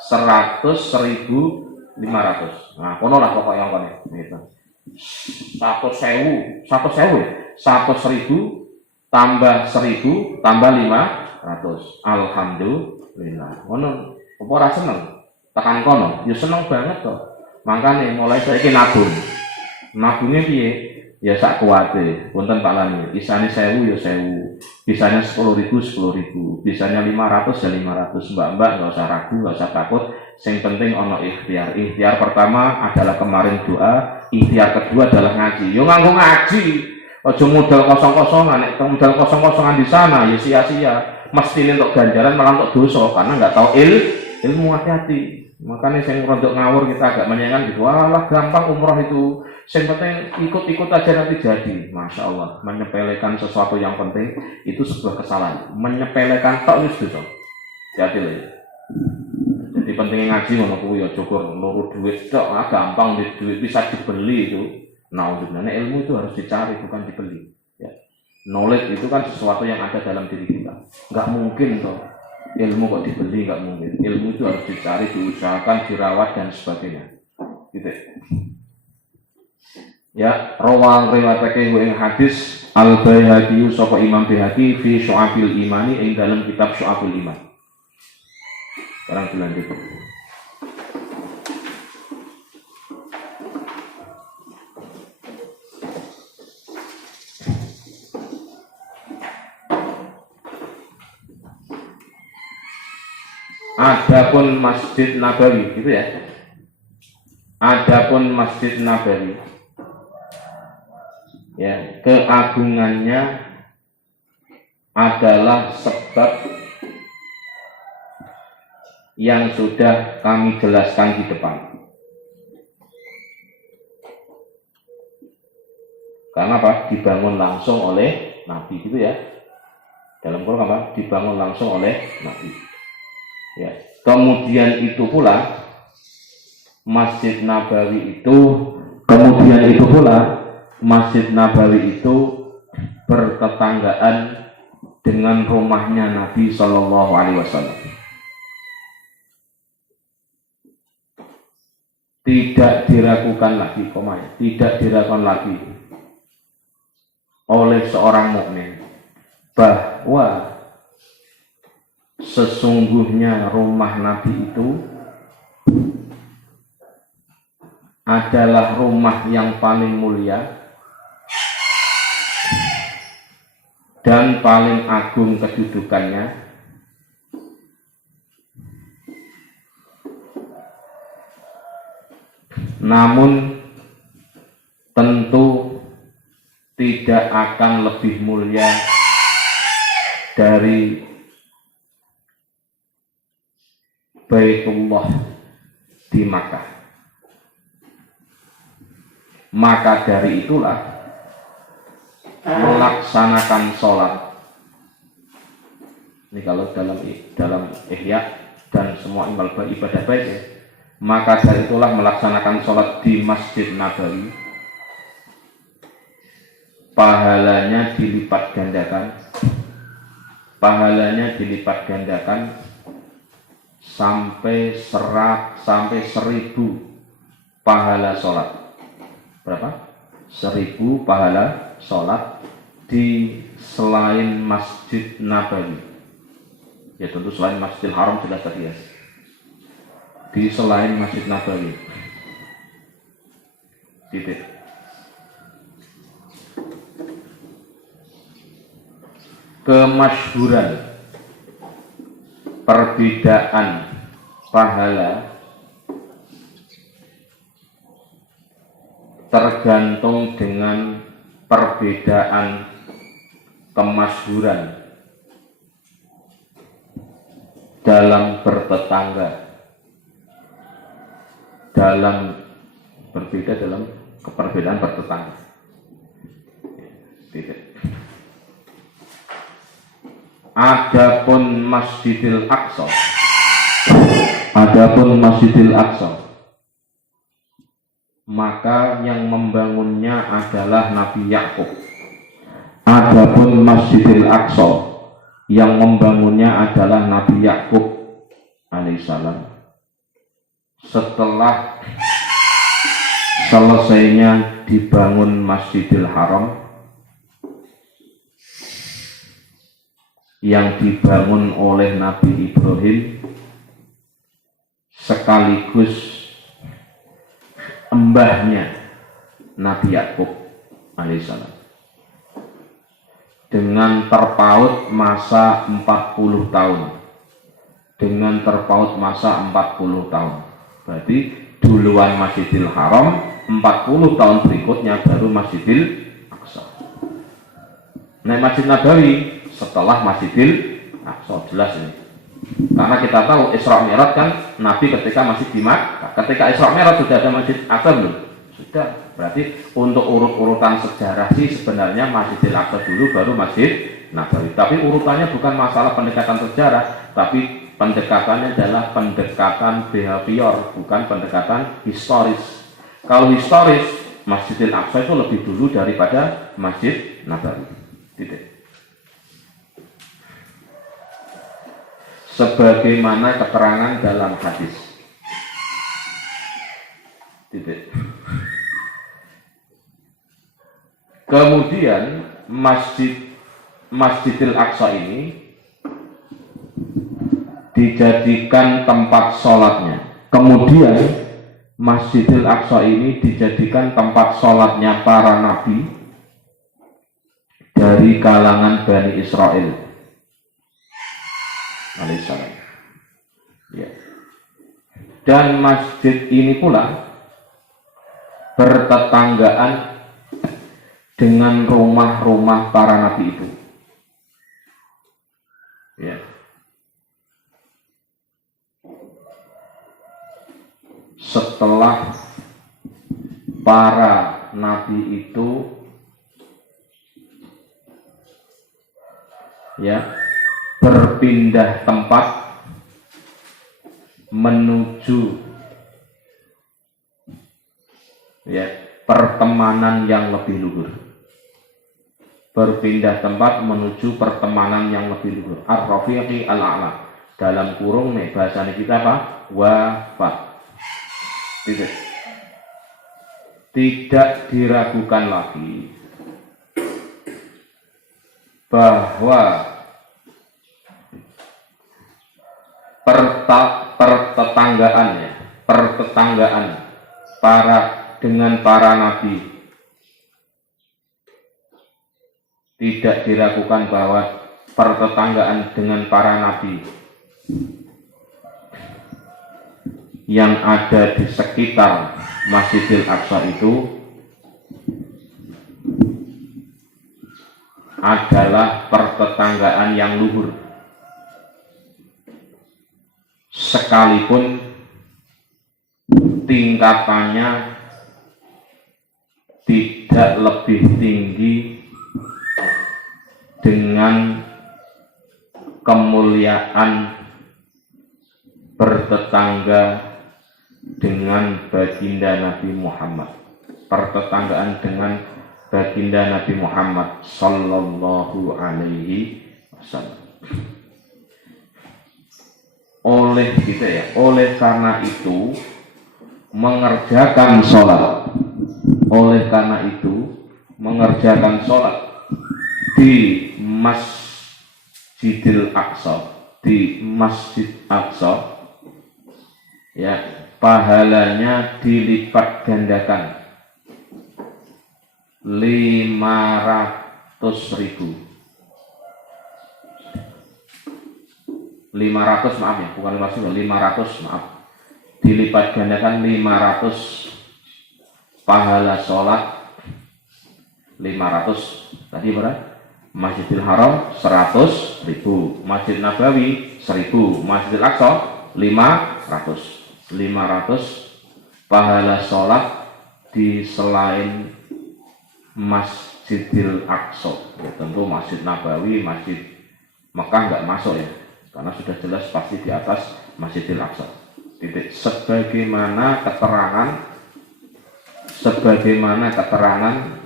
100.500. Nah, kono lah pokok yang kono gitu. 100.000 tambah 1000 tambah 500. Alhamdulillah. Ngono apa ora seneng? Tekan kono, ya seneng banget kok. Makane mulai saiki nabungnya piye? Ya sak kuwate. Punten Pak Lani, isane 1000 ya 1000. Bisanya 10.000 10.000. Bisanya 500 ya 500. Mbak-mbak enggak usah ragu, enggak usah takut. Yang penting ono ikhtiar. Ikhtiar pertama adalah kemarin doa, ikhtiar kedua adalah ngaji. Yo nganggo ngaji. Aja modal kosong-kosongan, nek modal kosong-kosongan di sana ya sia-sia. Mesti untuk ganjaran malah untuk dosa karena enggak tahu ilmu hati-hati. Makanya saya rontok ngawur kita agak menyenangkan gitu. Walah gampang umroh itu. Yang penting ikut-ikut aja nanti jadi. Masya Allah, menyepelekan sesuatu yang penting itu sebuah kesalahan. Menyepelekan tok wis dosa. Jadi lho. Jadi pentingnya ngaji ngono kuwi ya cukur loro duit tok, gampang duit bisa dibeli itu. Nah, sebenarnya ilmu itu harus dicari bukan dibeli. Ya. Knowledge itu kan sesuatu yang ada dalam diri kita. Enggak mungkin toh ilmu kok dibeli, enggak mungkin. Ilmu itu harus dicari, diusahakan, dirawat dan sebagainya. Gitu. Ya, rawang riwayatake ing hadis Al-Baihaqi sapa Imam Baihaqi fi Syu'abil Imani ing dalam kitab Syu'abul Iman. Sekarang dilanjut. Adapun Masjid Nabawi gitu ya. Adapun Masjid Nabawi ya, keagungannya adalah sebab yang sudah kami jelaskan di depan. Karena apa? Dibangun langsung oleh Nabi gitu ya. Dalam Quran apa? Dibangun langsung oleh Nabi. Ya. Kemudian itu pula Masjid Nabawi itu bertetanggaan dengan rumahnya Nabi Shallallahu Alaihi Wasallam. Tidak diragukan lagi oleh seorang mukmin bahwa sesungguhnya rumah Nabi itu adalah rumah yang paling mulia dan paling agung kedudukannya, namun tentu tidak akan lebih mulia dari Baitullah di Makkah. Maka dari itulah melaksanakan sholat, ini kalau dalam Ihya dan semua ibadah baik ya, maka dari itulah melaksanakan sholat di Masjid Nabawi pahalanya dilipat gandakan sampai 1000 pahala sholat. Berapa? 1000 pahala sholat di selain Masjid Nabawi. Ya tentu selain Masjidil Haram jelas tadi ya. Di selain Masjid Nabawi. Titik. Kemasyhuran perbedaan pahala tergantung dengan perbedaan kemasyhuran dalam bertetangga, berbeda dalam keperbedaan bertetangga. Adapun Masjidil Aqsa, maka yang membangunnya adalah Nabi Yakub. Adapun Masjidil Aqsa, yang membangunnya adalah Nabi Yakub alaihissalam. Setelah selesainya dibangun Masjidil Haram, yang dibangun oleh Nabi Ibrahim sekaligus embahnya Nabi Yakub alaihissalam, dengan terpaut masa 40 tahun. Berarti duluan Masjidil Haram, 40 tahun berikutnya baru Masjidil Aqsa. Nah, Masjid Nabawi setelah Masjidil Aqsa, jelas ini. Karena kita tahu Isra Mi'raj kan Nabi ketika masih di Makkah. Ketika Isra Mi'raj sudah ada Masjid Aqsa belum? Sudah. Berarti untuk urutan sejarah sih sebenarnya Masjidil Aqsa dulu baru Masjid Nabawi. Tapi urutannya bukan masalah pendekatan sejarah, tapi pendekatannya adalah pendekatan behavior, bukan pendekatan historis. Kalau historis, Masjidil Aqsa itu lebih dulu daripada Masjid Nabawi. Titik. Sebagaimana keterangan dalam hadis. Titik. Kemudian Masjidil Aqsa ini dijadikan tempat sholatnya. Kemudian Masjidil Aqsa ini dijadikan tempat sholatnya para nabi dari kalangan Bani Israel alaihissalam. Ya. Dan masjid ini pula bertetanggaan dengan rumah-rumah para nabi itu. Ya. Setelah para nabi itu ya berpindah tempat menuju ya pertemanan yang lebih luhur. Berpindah tempat menuju pertemanan yang lebih luhur. Ar-Rafiqi al-A'la. Dalam kurung nih bahasanya kita apa? Wafat. Tidak diragukan lagi bahwa pertetanggaan dengan para nabi tidak diragukan bahwa pertetanggaan dengan para nabi yang ada di sekitar Masjidil Aqsa itu adalah pertetanggaan yang luhur, sekalipun tingkatannya tidak lebih tinggi dengan kemuliaan bertetangga dengan baginda Nabi Muhammad, pertetanggaan dengan baginda Nabi Muhammad sallallahu alaihi wasallam. Oleh karena itu mengerjakan sholat di Masjidil Aqsa, di Masjid Aqsa, ya, pahalanya dilipat gandakan 500.000. 500 maaf ya, bukan 500 maaf. Dilipat gandakan 500 pahala sholat. 500 tadi berapa? Masjidil Haram 100.000, Masjid Nabawi 1.000, Masjidil Aqsa 500 pahala sholat di selain Masjidil Aqsa. Ya, tentu Masjid Nabawi, Masjid Mekah nggak masuk ya, karena sudah jelas pasti di atas Masjidil Aqsa. Titik. Sebagaimana keterangan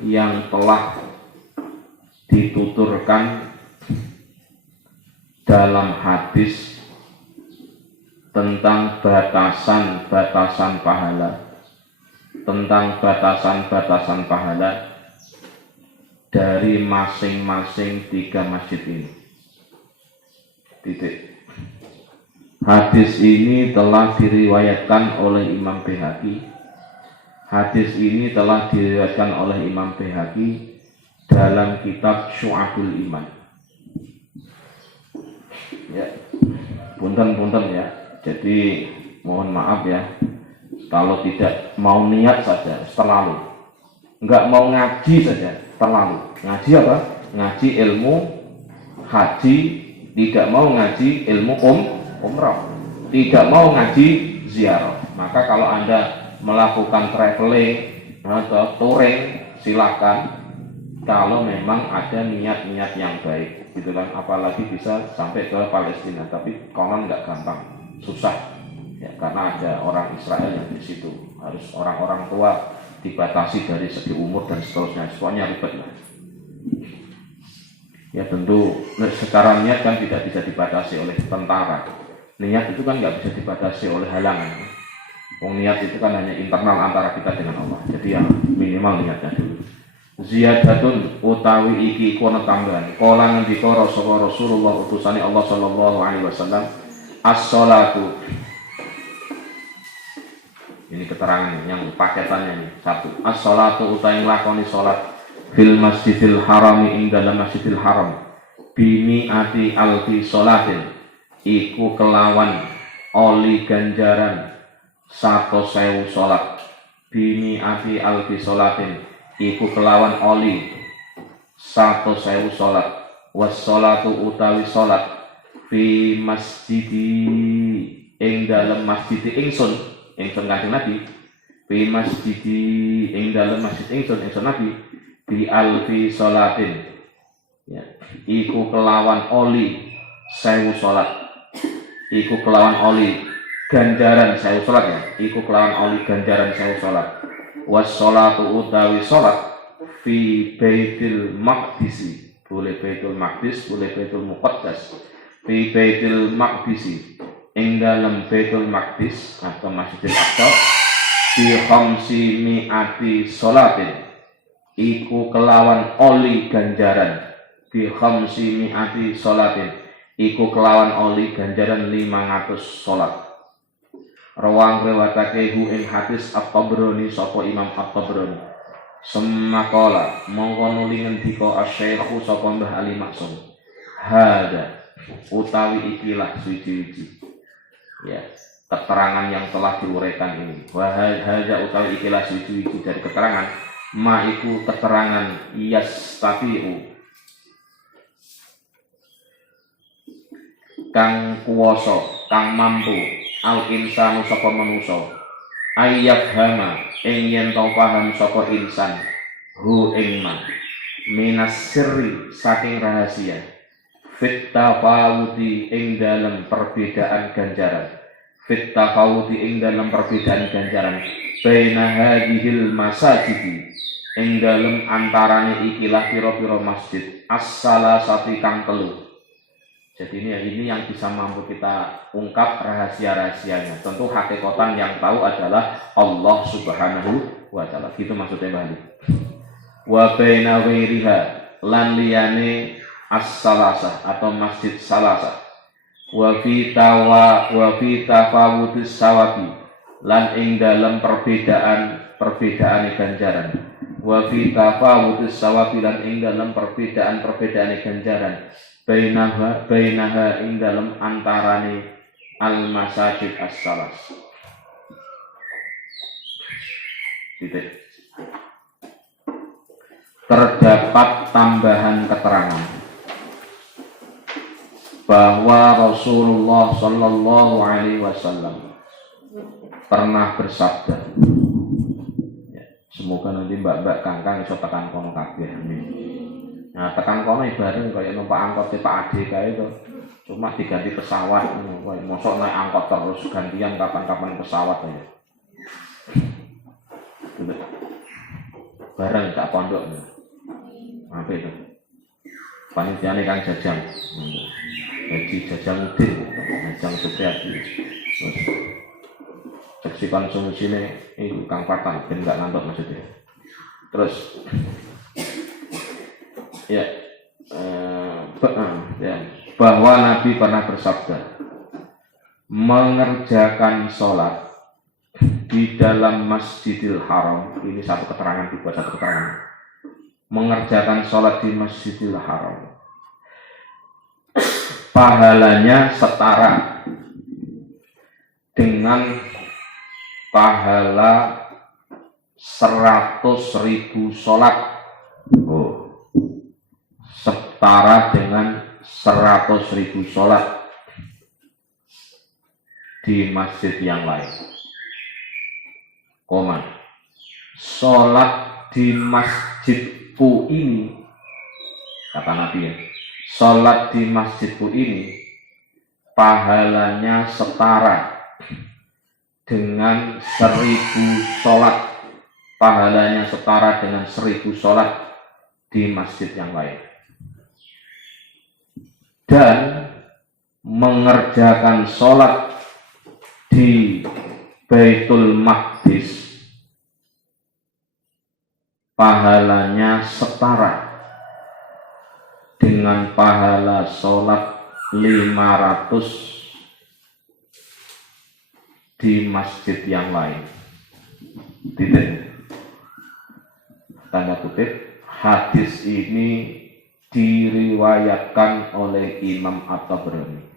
yang telah dituturkan dalam hadis tentang batasan-batasan pahala dari masing-masing 3 masjid ini. Titik. Hadis ini telah diriwayatkan oleh Imam Baihaqi. Dalam kitab Syu'abul Iman. Ya, punten ya. Jadi mohon maaf ya, kalau tidak mau niat saja terlalu, enggak mau ngaji saja terlalu. Ngaji apa? Ngaji ilmu haji, tidak mau ngaji ilmu umrah, tidak mau ngaji ziarah. Maka kalau Anda melakukan traveling atau touring, silakan, kalau memang ada niat-niat yang baik, gitu kan. Apalagi bisa sampai ke Palestina, tapi konon nggak gampang, susah ya, karena ada orang Israel yang di situ, harus orang-orang tua dibatasi dari segi umur dan seterusnya, semuanya ribet lah. Ya tentu secara niat kan tidak bisa dibatasi oleh tentara. Niat itu kan nggak bisa dibatasi oleh halangan. Niat itu kan hanya internal antara kita dengan Allah. Jadi yang minimal niatnya dulu. Ziyadatun utawi iki kono tambahan. Kala ngendika Rasulullah utusane Allah sallallahu alaihi wasallam, as-sholatu. Ini keterangan yang paketannya ini. 1. As-sholatu utawi nglakoni salat fil Masjidil Harami ing dalam Masjidil Haram. Bimi ati alfi sholatin, iku kelawan oli ganjaran 100.000 salat. Bimi ati alfi sholatin, iku kelawan oli 100.000 salat. Was-sholatu utawi salat fi masjidi ing dalam masjid ingsun Kanjeng Nabi, fi masjidi ing dalam masjid ingsun Nabi, bi alfi sholatin, ya, iku kelawan oli 1.000 salat, iku kelawan oli ganjaran 1.000 salat ya, iku kelawan oli ganjaran 1.000 salat. Was-sholatu utawi salat fi Baitul Maqdisi, boleh Baitul Maqdis, boleh Baitul Muqaddas. Fi Baitul Maqdisi ing dalam Baitul Maqdis atau Masjidil Aqsa, bi khamsi mi'ati sholatin, iku kelawan oli ganjaran, bi khamsi mi'ati sholatin, iku kelawan oli ganjaran 500 salat. Rawang riwayatake hu ing hadis At-Tabrani sapa Imam At-Tabrani. Semakola mongko nuli ngendika asy-syaikhu sapa Mbah Ali Maksum. Hada utawi ikilah suci-suci. Ya, keterangan yang telah diuraikan ini. Wa hada utawi ikilah suci-suci dari keterangan ma iku keterangan yastafi'u kang kuwasa, kang mampu al insanu sapa manusa ayyak hama ing yen tau paham sapa insan hu ing man minas sirri saking rahasia fit tafawudi ing dalam perbedaan ganjaran fit tafawudi ing dalam perbedaan ganjaran baina hadhil masajidi ing dalam antarane ikilah pira-pira masjid as-salasati kang telu. Jadi ini yang bisa mampu kita ungkap rahasia-rahasianya. Tentu hakikatan yang tahu adalah Allah Subhanahu wa taala. Gitu maksudnya Bali. Wa baina ghairiha lan liyane as-salasah atau masjid salasah. Wa fi tafawudus sawabi lan ing dalam perbedaan ganjaran. Wa fi tafawudus sawabi lan ing dalam perbedaan ganjaran. Bainaha ing dalam antarane al masajid as-salas. Titik. Terdapat tambahan keterangan bahwa Rasulullah Shallallahu Alaihi Wasallam pernah bersabda. Ya, semoga nanti mbak-mbak kangkang iso tekan kono kabeh. Nah, tekan kono ibaratnya kayak numpak angkot Pak Ade kayak itu, cuma diganti pesawat. Mosok naik angkot terus gantian kapan-kapan pesawat aja. Bareng tak pondok. Apa itu? Panitiane Kang Jajang. Jadi Jajang Udin, Jajang Supriyadi. Seksi konsumsinya itu Kang Patan, ben enggak ngantuk maksudnya. Terus bahwa Nabi pernah bersabda mengerjakan sholat di dalam Masjidil Haram. Ini satu keterangan, dibuat satu keterangan. Mengerjakan sholat di Masjidil Haram pahalanya setara dengan pahala 100.000 sholat. Setara dengan 100.000 sholat di masjid yang lain. Sholat di masjidku ini, kata Nabi ya, sholat di masjidku ini pahalanya setara dengan 1.000 sholat. Pahalanya setara dengan 1.000 sholat di masjid yang lain. Dan mengerjakan sholat di Baitul Maqdis pahalanya setara dengan pahala sholat 500 di masjid yang lain. Titik. Tanda kutip, hadis ini diriwayatkan oleh Imam At-Tabrani.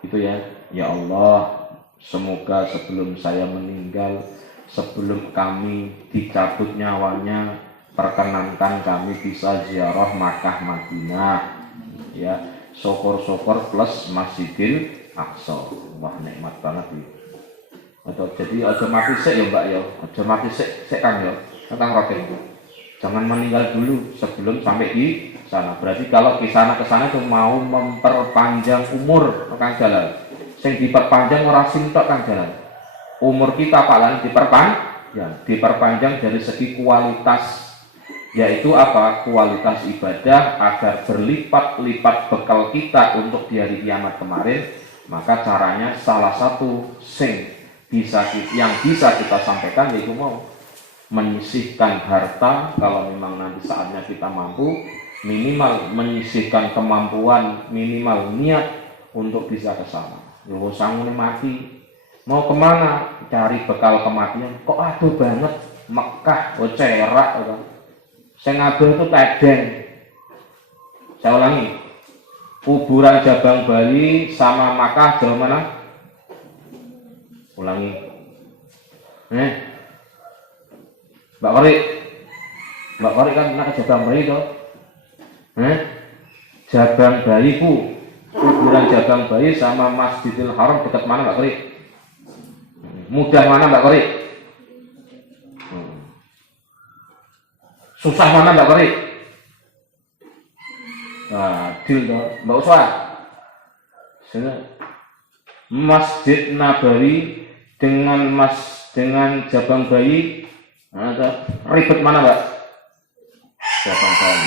Itu ya. Ya Allah, semoga sebelum saya meninggal, sebelum kami dicabut nyawanya, perkenankan kami bisa ziarah Makkah Madinah. Ya, syukur-syukur plus Masjidil Aqsa. Wah, nikmat banget ini. Jadi aja mati sik ya Mbak ya. Aja mati sik Kang ya. Kang Rokin. Jangan meninggal dulu sebelum sampai di sana. Berarti kalau ke sana itu mau memperpanjang umur Kang Jalal. Sing diperpanjang ora sing tok Kang Jalal. Umur kita paling diperpanjang dari segi kualitas, yaitu apa? Kualitas ibadah agar berlipat-lipat bekal kita untuk di hari kiamat kemarin. Maka caranya salah satu yang bisa kita sampaikan yaitu mau menyisihkan harta kalau memang nanti saatnya kita mampu, minimal menyisihkan kemampuan, minimal niat untuk bisa ke sana. Yo sangune mati, mau kemana? Cari bekal kematian. Kok aduh banget, Mekah cerak to. Sing adoh itu Kedeng. Saya ulangi. Kuburan Jabang Bali sama Makkah jauh mana? Ulangi. Mbak Kori kan nak Jabang Bali toh? Jabang Bali kuburan Jabang Bali sama Masjidil Haram dekat mana Mbak Kori? Mudah mana Mbak Kori? Susah mana Mbak Kori? Adil toh, Mbak Uswa. Masjid Nabawi dengan Jabang Bayi, ribet mana Mbak? Jabang Bayi.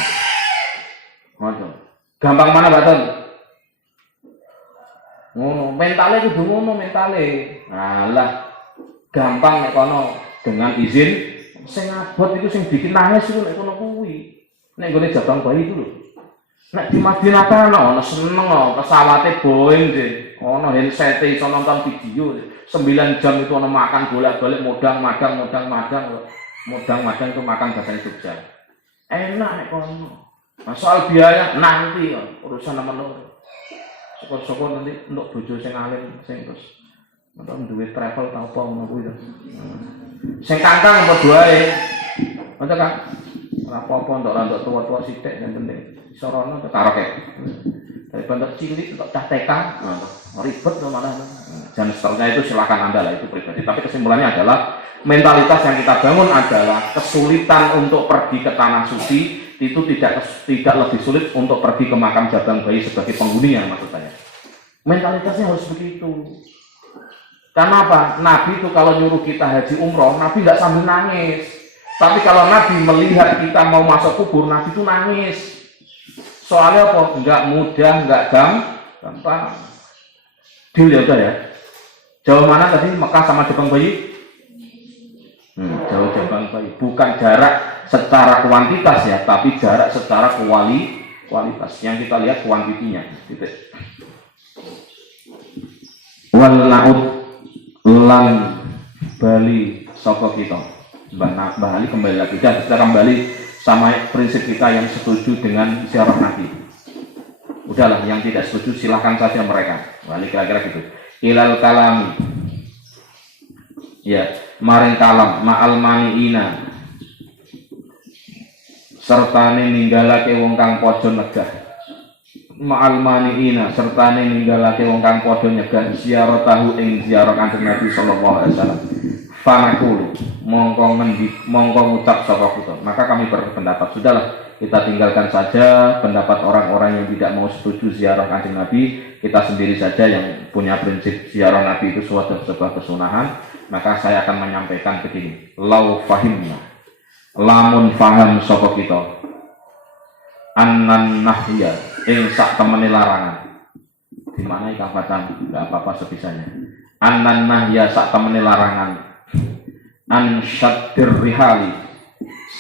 Gampang mana Mbak Ton? Ngono, mentale kudu ngono mentale. Alah, gampang nek kono dengan izin sing abot itu sing bikin nangis itu nek kono kuwi. Nek gone Jabang Bayi itu lho. Nek di Madinah kan ono seneng pesawate Boeing deh. Ono headset iso nonton video 9 jam itu ono makan bolak-balik modang-madang itu makan bahasa Jogja. Enak nek kono. Nah, soal biaya nanti urusan nomor loro. Syukur-syukur nanti untuk bojo sing alim sing terus nonton duit travel ta apa ngono kuwi. Sing kangkang apa doae. Ngono kan. Ora apa-apa untuk tua-tua sithik yang penting iso rono karaoke. Daripada cilik untuk TK, ribet tuh malah. Dan seterusnya itu silakan Anda lah itu pribadi. Tapi kesimpulannya adalah mentalitas yang kita bangun adalah kesulitan untuk pergi ke tanah suci itu tidak lebih sulit untuk pergi ke makam Jabang Bayi sebagai penghuninya maksud saya. Mentalitasnya harus begitu. Karena apa? Nabi itu kalau nyuruh kita haji umroh, Nabi nggak sambil nangis. Tapi kalau Nabi melihat kita mau masuk kubur, Nabi itu nangis. Soalnya apa? Nggak mudah, nggak gampang. Deal ya udah ya. Jauh mana tadi Mekah sama Jabang Bayi? Jauh Jabang Bayi. Bukan jarak secara kuantitas ya, tapi jarak secara kualitas. Yang kita lihat kuantitinya. Titik. Wal naud lan Bali saka kita. Mbah Ali kembali lagi dan kita kembali sama prinsip kita yang setuju dengan ziarah Nabi. Udahlah, yang tidak setuju silahkan saja mereka. Balik kira-kira gitu. Ilal kalami. Ya, maring kalam ma'al maniina. Sertane ninggalake wong kang padha negah. Ma'al maniina sertane ninggalake wong kang padha nyegah ziarah tahu ing ziarah Kanjeng Nabi sallallahu alaihi wasallam. Fanakul mongko ngucap sapa kita. Maka kami berpendapat sudahlah kita tinggalkan saja pendapat orang-orang yang tidak mau setuju ziarah Kanjeng Nabi. Kita sendiri saja yang punya prinsip ziarah Nabi itu suatu sebuah kesunahan. Maka saya akan menyampaikan begini. Lau fahimna lamun faham sapa kita annan nahya ing sak temene larangan. Di mana ikan bacaan enggak apa-apa sebisanya. Annan nahya sak temene larangan. An syaddir rihali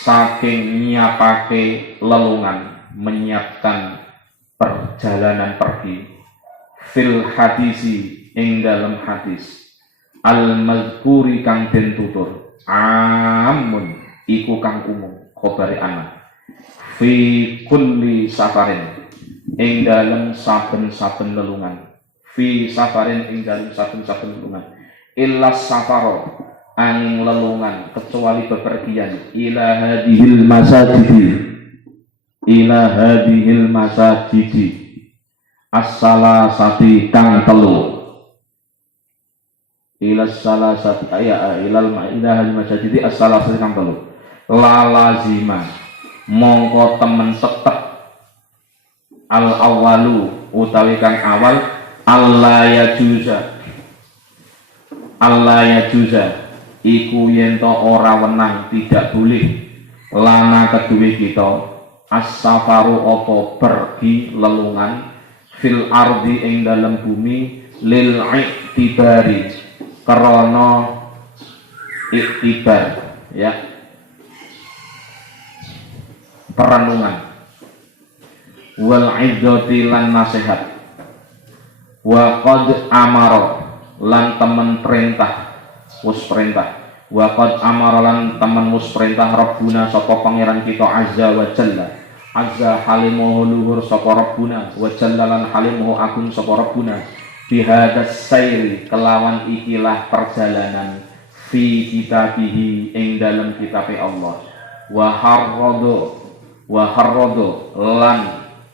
saking nyiapake lelungan, menyiapkan perjalanan pergi fil hadisi ing dalam hadis al mazkuri kang den tutur amun iku kang umum khabari ana fi kulli safarin ing dalam saben-saben lelungan fi safarin ing dalam saben-saben lelungan illa safaro angin lelungan kecuali bepergian ila hadhil masajidi as-salasati kang telu ila salasati ilal masajidi as-salasati kang telu la lazima mongko temen tetep al awalu utawi kang awal Allah ya juza iku yento ora wenang tidak boleh lana kedue kita as-safaru apa pergi lelungan fil ardi ing dalam bumi lil iktibari karena iktibar ya perenungan wal idzati lan nasihat wa qad amara lan temen perintah wis perintah Wa qad amaralan temen mus perintah Rabbuna sapa pangeran kita azza wa jalla. Azza halimuhu luhur sapa Rabbuna wa jallalan halimuhu agung sapa Rabbuna. Bihadas sairi kelawan ikilah perjalanan fi kitabihi ing dalam kitab Allah. Wa harrado lan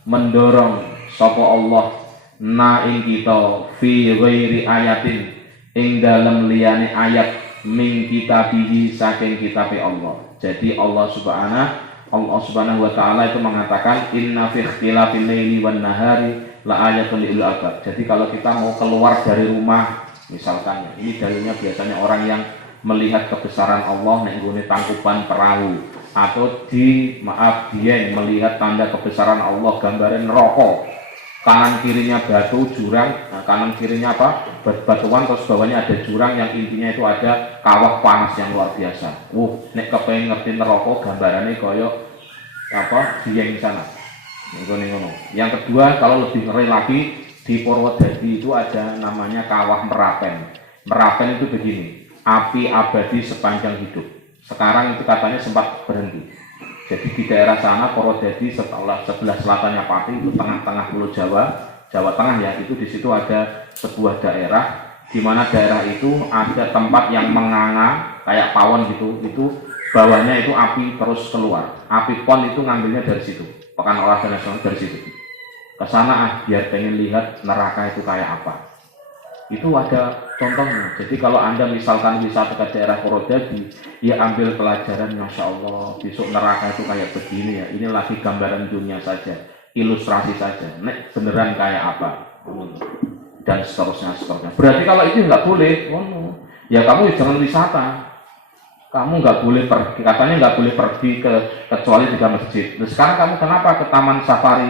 mendorong sapa Allah na ing kita fi ghairi ayatin ing dalam liyane ayat min kitabihi saking kitab Allah. Jadi Allah Subhanahu wa taala itu mengatakan inna fi ikhtilafil laili wan nahari la ayatun lil albab. Jadi kalau kita mau keluar dari rumah misalkan, ini dalilnya biasanya orang yang melihat kebesaran Allah nek nggone tangkuban perahu, atau dia yang melihat tanda kebesaran Allah gambaran neraka, kanan kirinya batu jurang, nah kanan kirinya apa, batuan, terus bawahnya ada jurang yang intinya itu ada kawah panas yang luar biasa. Nek kepengen ngerti neraka gambarannya koyo apa dieng sana. Ngono. Yang kedua, kalau lebih ngeri lagi, di Purwodadi itu ada namanya kawah Merapen. Merapen itu begini, api abadi sepanjang hidup. Sekarang itu katanya sempat berhenti. Jadi di daerah sana Purwodadi sebelah selatannya Pati, itu tengah-tengah Pulau Jawa, Jawa Tengah ya, itu di situ ada sebuah daerah di mana daerah itu ada tempat yang menganga kayak pawon gitu, itu bawahnya itu api terus keluar. Api pon itu ngambilnya dari situ. Pekan Olahraga Nasional dari situ. Ke sana biar pengen lihat neraka itu kayak apa. Itu ada contohnya. Jadi kalau Anda misalkan wisata ke daerah Purwodadi, ya ambil pelajaran, Masya Allah, besok neraka itu kayak begini ya. Ini lagi gambaran dunia saja, ilustrasi saja. Nek beneran kayak apa? Dan seterusnya. Berarti kalau itu nggak boleh, ya kamu jangan wisata. Kamu nggak boleh pergi, katanya nggak boleh pergi kecuali 3 masjid. Nah, sekarang kamu kenapa ke Taman Safari?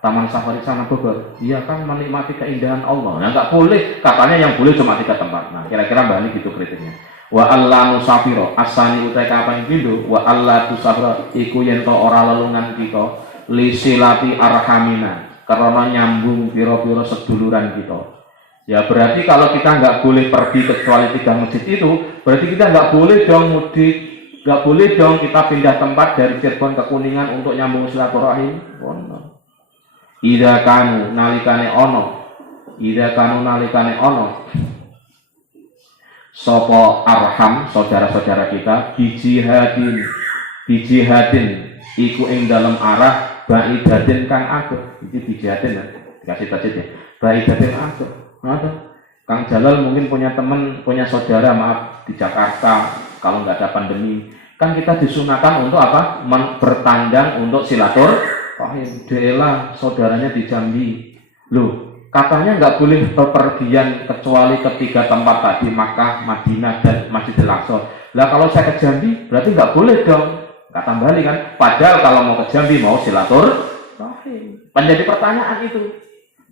Taman Safari sana Bogor? Iya kan menikmati keindahan Allah. Nah, nggak boleh, katanya yang boleh cuma 3 tempat. Nah, kira-kira Mbak Ani gitu kritiknya. Wa alla nusafiro asani utai kapan gitu. Wa alla tusafiro iku yento ora lelungan kita lisilati arhamina karena nyambung piro-piro seduluran kita. Ya berarti kalau kita nggak boleh pergi kecuali 3 masjid itu, berarti kita nggak boleh dong mudik, nggak boleh dong kita pindah tempat dari Cirebon ke Kuningan untuk nyambung silaturahim. Ida kanu nalikane ono, sopo arham saudara-saudara kita bijihadin iku ing dalam arah baidatin kang agung. Iki bijihadin ya, dikasih tajid ya, baidatin agung. Kang Jalal mungkin punya teman, punya saudara maaf di Jakarta, kalau nggak ada pandemi kan kita disunahkan untuk apa? Bertandang untuk silaturahim. Dela saudaranya di Jambi, loh katanya nggak boleh bepergian kecuali ke 3 tempat tadi, Makkah, Madinah, dan Masjidil Aqsa. Lah kalau saya ke Jambi berarti nggak boleh dong, kata Bali kan, padahal kalau mau ke Jambi mau silaturahim. Menjadi pertanyaan itu.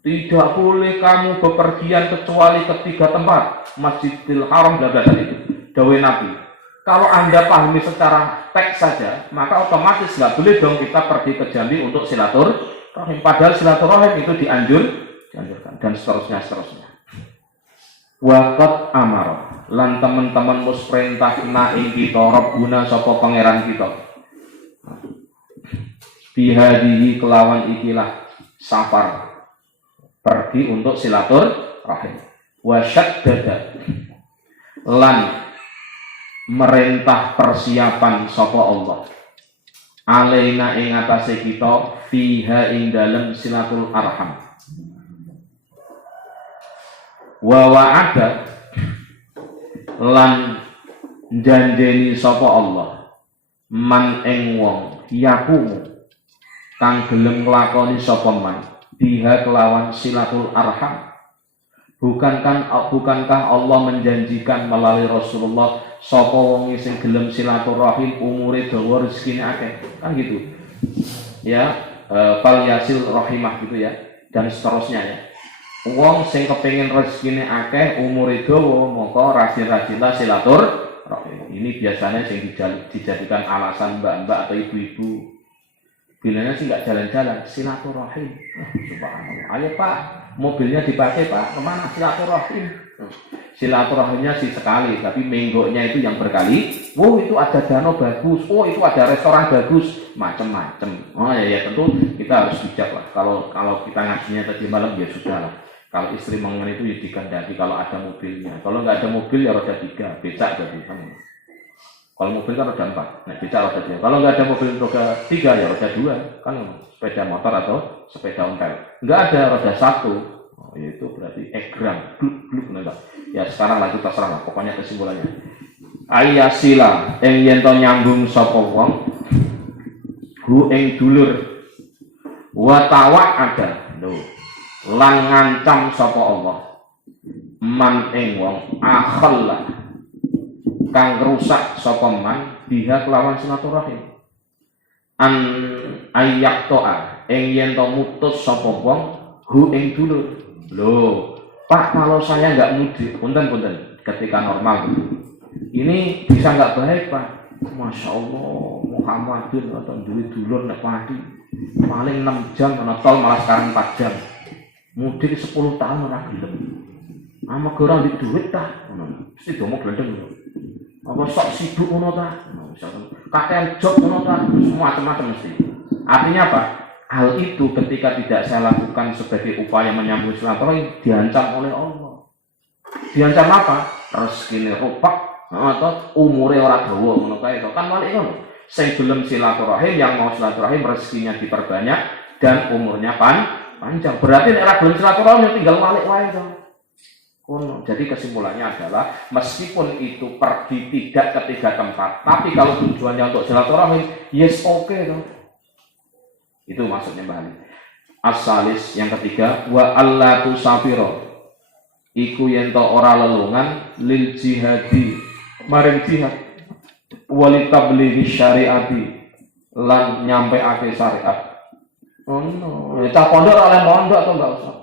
Tidak boleh kamu bepergian kecuali ke 3 tempat, Masjidil Haram dan itu dawai Nabi. Kalau Anda pahami secara teks saja, maka otomatis nggak boleh dong kita pergi ke Jambi untuk silaturahim. Padahal silaturahim itu dianjurkan dan seterusnya. Waqat amar lan teman-teman mus perintah na ing kita Rabbuna sapa pangeran kita. Bihadihi kelawan ikilah safar, pergi untuk silaturahim. Wasyaddada lan merintah persiapan sapa Allah alaina ing atase kita fiha ing dalem silatul arham. Wa wa'ada lan janjeni sapa Allah man ing wong yakumu kang gelem nglakoni sapa man biha kelawan silatul arham. Bukankah Allah menjanjikan melalui Rasulullah sapa wong sing gelem silaturahim umure dawa rezekine akeh, kan gitu ya, fal yasil rahimah gitu ya, dan seterusnya ya. Wong sing kepengin rezekine akeh umure dawa maka rajin-rajinlah silaturahim. Ini biasanya sing dijadikan alasan mbak-mbak atau ibu-ibu. Bilangnya sih nggak jalan-jalan, silaturahim. Subhanallah. Ayo Pak, mobilnya dipakai Pak, kemana? Silaturahim. Silaturahimnya sih sekali, tapi menggoknya itu yang berkali. Oh itu ada danau bagus, oh itu ada restoran bagus, macam-macam. Oh ya tentu kita harus bijak lah. Kalau kita ngajinya tadi malam ya sudah lah. Kalau istri mengen itu ya dikendaki kalau ada mobilnya. Kalau nggak ada mobil ya roda 3, becak jadi kan. Kalau mobil kan roda 4, nah becak roda 3. Kalau nggak ada mobil roda 3 ya roda 2, kan sepeda motor atau sepeda ontel. Nggak ada roda 1. Oh, itu berarti egrang, gluk enggak. Ya sekarang lagi terserah lah, pokoknya kesimpulannya. Ayasila ing yen to nyambung sapa wong hu ing dulur wa ada lho lan ngancam sapa Allah man ing wong akhalla kang rusak sapa man biha kelawan silaturahim an ayak toa ing yen to mutus sapa wong hu ing dulur. Loh, Pak, kalau saya nggak mudik, punten ketika normal ini bisa nggak baik Pak? Masya Allah, Muhammadin atau duit dulur nek padi paling 6 jam, karena tol malah sekarang 4 jam. Mudik 10 tahun ora gelem. Ama kurang di duit ta? Mesti domo glendeng. Apa sok sibuk ngono ta? Kakek job ngono ta? Semua macam-macam mesti. Artinya apa? Hal itu ketika tidak saya lakukan sebagai upaya menyambung silaturahim diancam oleh Allah. Diancam apa? Rezekine rupak atau umure ora dawa ngono kae to. Kan wali ngono. Sing belum silaturahim yang mau silaturahim rezekinya diperbanyak dan umurnya panjang. Berarti nek ora belum silaturahim tinggal walik wae to. Kono. Jadi kesimpulannya adalah meskipun itu pergi tidak ke 3 tempat, tapi kalau tujuannya untuk silaturahim, yes oke to. Itu maksudnya Mbak Ali. As-salis yang ketiga wa allatu safiro iku yen to ora lelungan lil jihadi maring jihad wali tablighi syariati lan nyampeake syariat. Oh no, cah pondok oleh mondok atau enggak usah?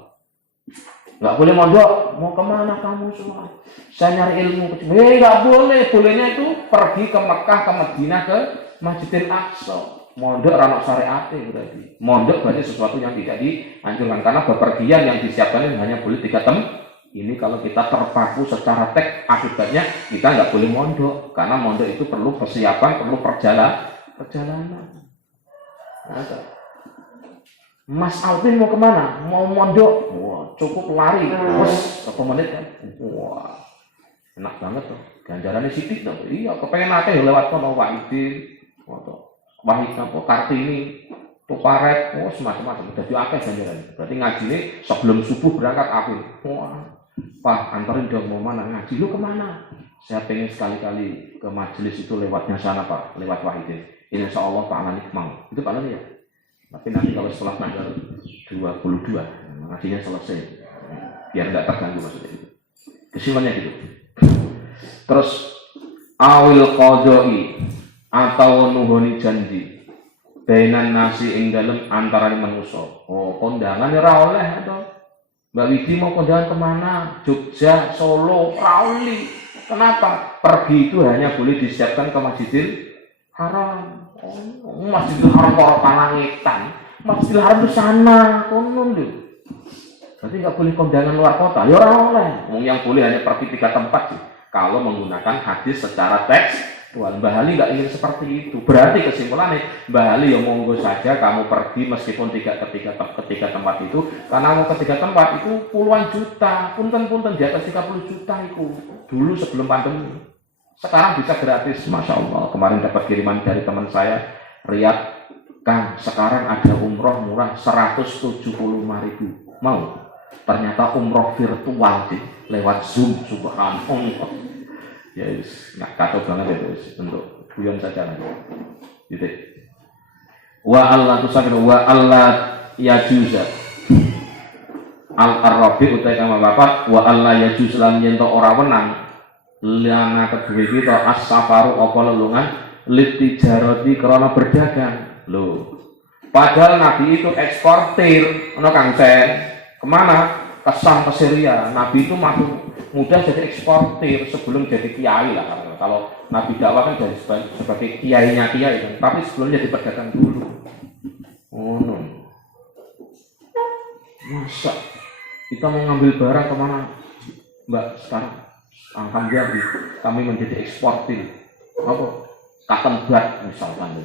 Enggak boleh mondok. Mau kemana kamu semua? Saya nyari ilmu. Enggak boleh. Bolehnya itu pergi ke Mekah, ke Madinah, ke Masjidil Aqsa. Mondok ranok syariat berarti. Mondok berarti sesuatu yang tidak dianjurkan karena bepergian yang disiapkan hanya boleh 3 tempat. Ini kalau kita terpaku secara teks akibatnya kita nggak boleh mondok karena mondok itu perlu persiapan, perlu perjalanan. Nah, Mas Alvin mau kemana? Mau mondok? Wah, cukup lari, terus 1 menit kan? Wah, enak banget tuh. Ganjarannya sidik tuh. Iya, kepengen nate lewat kono Wahidin, atau Wahid apa Kartini, Tuparet, oh semacam-macam. Jadi akeh ganjarannya. Berarti ngaji ini sebelum subuh berangkat akhir. Wah, Pak antarin dong mau mana ngaji? Lu kemana? Saya pengen sekali-kali ke majelis itu lewatnya sana Pak, lewat Wahidin. Insya Allah Pak Alanik mau. Itu Pak Alanik ya. Tapi nanti kalau setelah tanggal 22 ngajinya selesai, biar nggak terganggu maksudnya itu. Kesimpulannya gitu. Terus awil qadoi atau nuhoni janji bainan nasi ing dalem antarané manusa. Oh, kondangan ora oleh atau Mbak Widi mau kondangan kemana? Jogja, Solo, Rauli. Kenapa? Pergi itu hanya boleh disiapkan ke Masjidil Haram. Oh, Masjidil Haram para palangitan. Masjidil Haram di sana, konon lho. Berarti nggak boleh kondangan luar kota. Ya ora oleh. Yang boleh hanya pergi 3 tempat sih. Kalau menggunakan hadis secara teks. Tuhan Mbah Ali nggak ingin seperti itu. Berarti kesimpulannya Mbah Ali ya monggo saja kamu pergi meskipun tidak ketiga tempat itu, karena mau ketiga tempat itu puluhan juta, punten di atas 30 juta itu dulu sebelum pandemi. Sekarang bisa gratis, masya Allah. Kemarin dapat kiriman dari teman saya Riyad, Kang sekarang ada umroh murah 175.000. Mau? Ternyata umroh virtual sih, lewat Zoom, subhanallah. Ya nggak kacau banget ya terus untuk guyon saja nanti. Gitu. Wa Allah tusakir wa Allah yajuza al-arabi utai kama bapak wa Allah yajuz lan yen ora wenang lana kedue kita as-safaru apa lelungan litijarati krana berdagang. Loh. Padahal Nabi itu eksportir, ono Kang Sen. Kemana? Ke Sam, ke Syria. Nabi itu mudah jadi eksportir sebelum jadi kiai lah. Kalau Nabi dakwah kan jadi sebagai kiainya kiai kan. Tapi sebelumnya jadi pedagang dulu. Oh no. Masa Kita mau ngambil barang kemana, Mbak? Sekarang alhamdulillah kami menjadi eksportir apa? Cotton bud misalkan,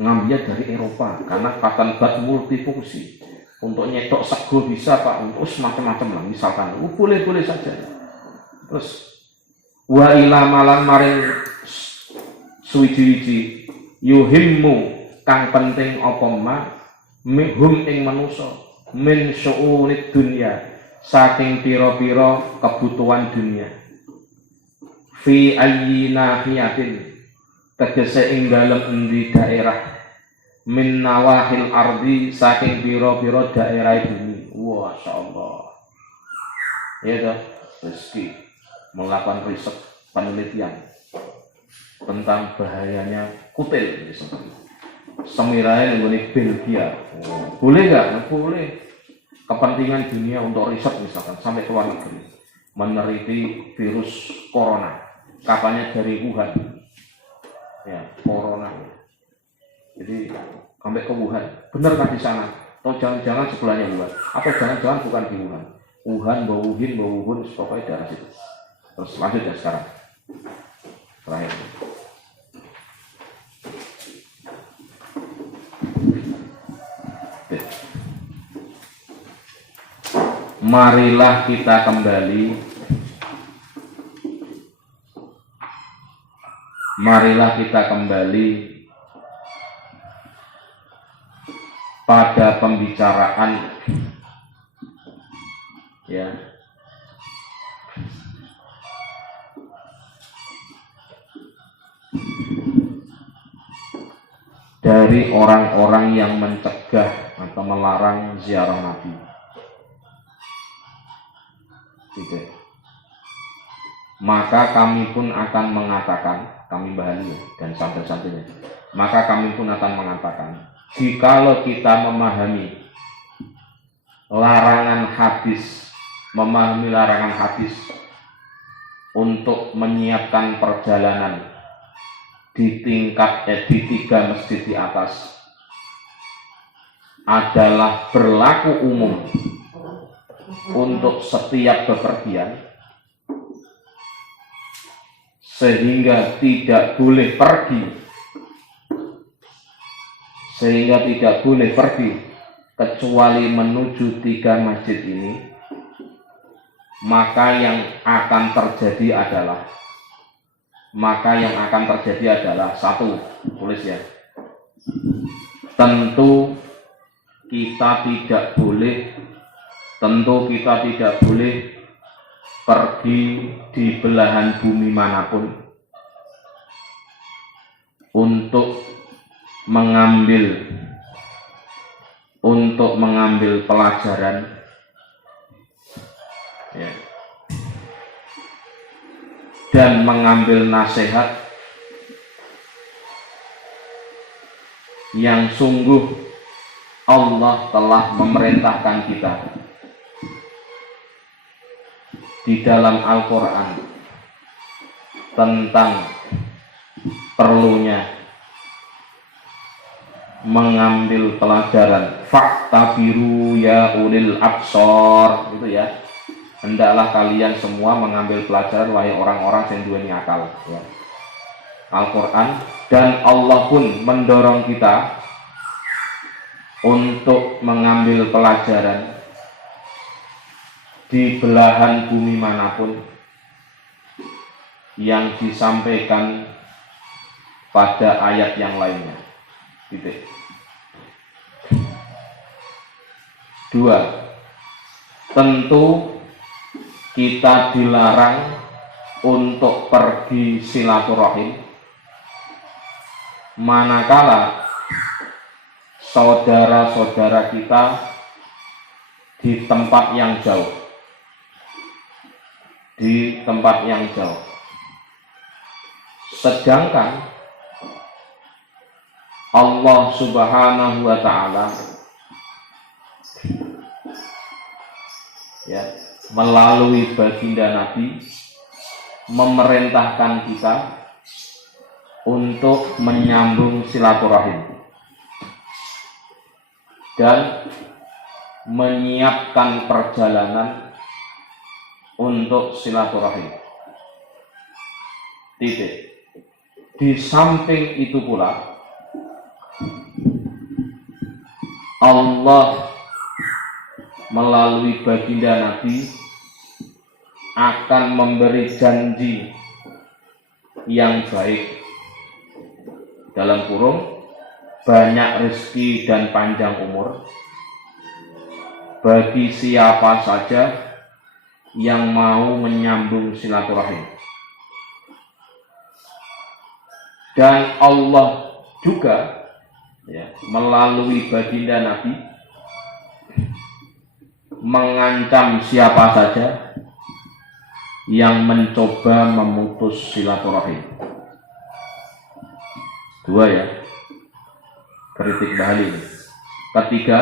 ngambilnya dari Eropa karena cotton bud multifungsi. Untuk nyetok sego bisa Pak, untuk macam-macam lah misalkan. Boleh-boleh saja. Terus wa ila malan maring suwiji-wiji yuhimmu kang penting apa ma hum ing manusa min syu'unid dunya saking pira-pira kebutuhan dunia fi ayyi nahiyatin tegese ing dalem endi daerah min nawahil ardi saking pira-pira daerah bumi. Wah, masyaallah. Ya toh, rezeki melakukan riset penelitian tentang bahayanya kutil misalnya. Semirahe nggone Belgia. Boleh enggak? Boleh. Kepentingan dunia untuk riset misalkan sampai ke luar negeri meneliti virus corona. Katanya dari Wuhan. Ya, corona. Jadi sampai ke Wuhan. Benar kan di sana? Atau jangan-jangan sebelahnya Wuhan? Atau jangan-jangan bukan di Wuhan? Wuhan, Wuhan, pokoknya daerah situ. Terus lanjut ya sekarang. Terakhir. Marilah kita kembali. Marilah kita kembali pada pembicaraan ya dari orang-orang yang mencegah atau melarang ziarah Nabi. Gitu. Maka kami pun akan mengatakan, kami Bahali dan santai-santainya. Maka kami pun akan mengatakan, jikalau kita memahami larangan hadis untuk menyiapkan perjalanan di tingkat di 3 masjid di atas adalah berlaku umum untuk setiap bepergian, sehingga tidak boleh pergi kecuali menuju 3 masjid ini, maka yang akan terjadi adalah satu, tulis ya, tentu kita tidak boleh pergi di belahan bumi manapun untuk mengambil pelajaran ya, dan mengambil nasihat yang sungguh Allah telah memerintahkan kita di dalam Al-Quran tentang perlunya mengambil pelajaran. Fa'tabiru ya ulil absor, itu ya, hendaklah kalian semua mengambil pelajaran wahai orang-orang yang duweni akal ya. Al-Quran, dan Allah pun mendorong kita untuk mengambil pelajaran di belahan bumi manapun yang disampaikan pada ayat yang lainnya. Titik. 2. Tentu kita dilarang untuk pergi silaturahim manakala saudara-saudara kita di tempat yang jauh. Sedangkan Allah Subhanahu wa Ta'ala ya, melalui baginda Nabi memerintahkan kita untuk menyambung silaturahim dan menyiapkan perjalanan untuk silaturahim. Titik. Di samping itu pula Allah melalui baginda Nabi akan memberi janji yang baik, dalam kurung banyak rezeki dan panjang umur bagi siapa saja yang mau menyambung silaturahim. Dan Allah juga melalui baginda Nabi mengancam siapa saja yang mencoba memutus silaturahim. Dua kritik Bahali. Ketiga,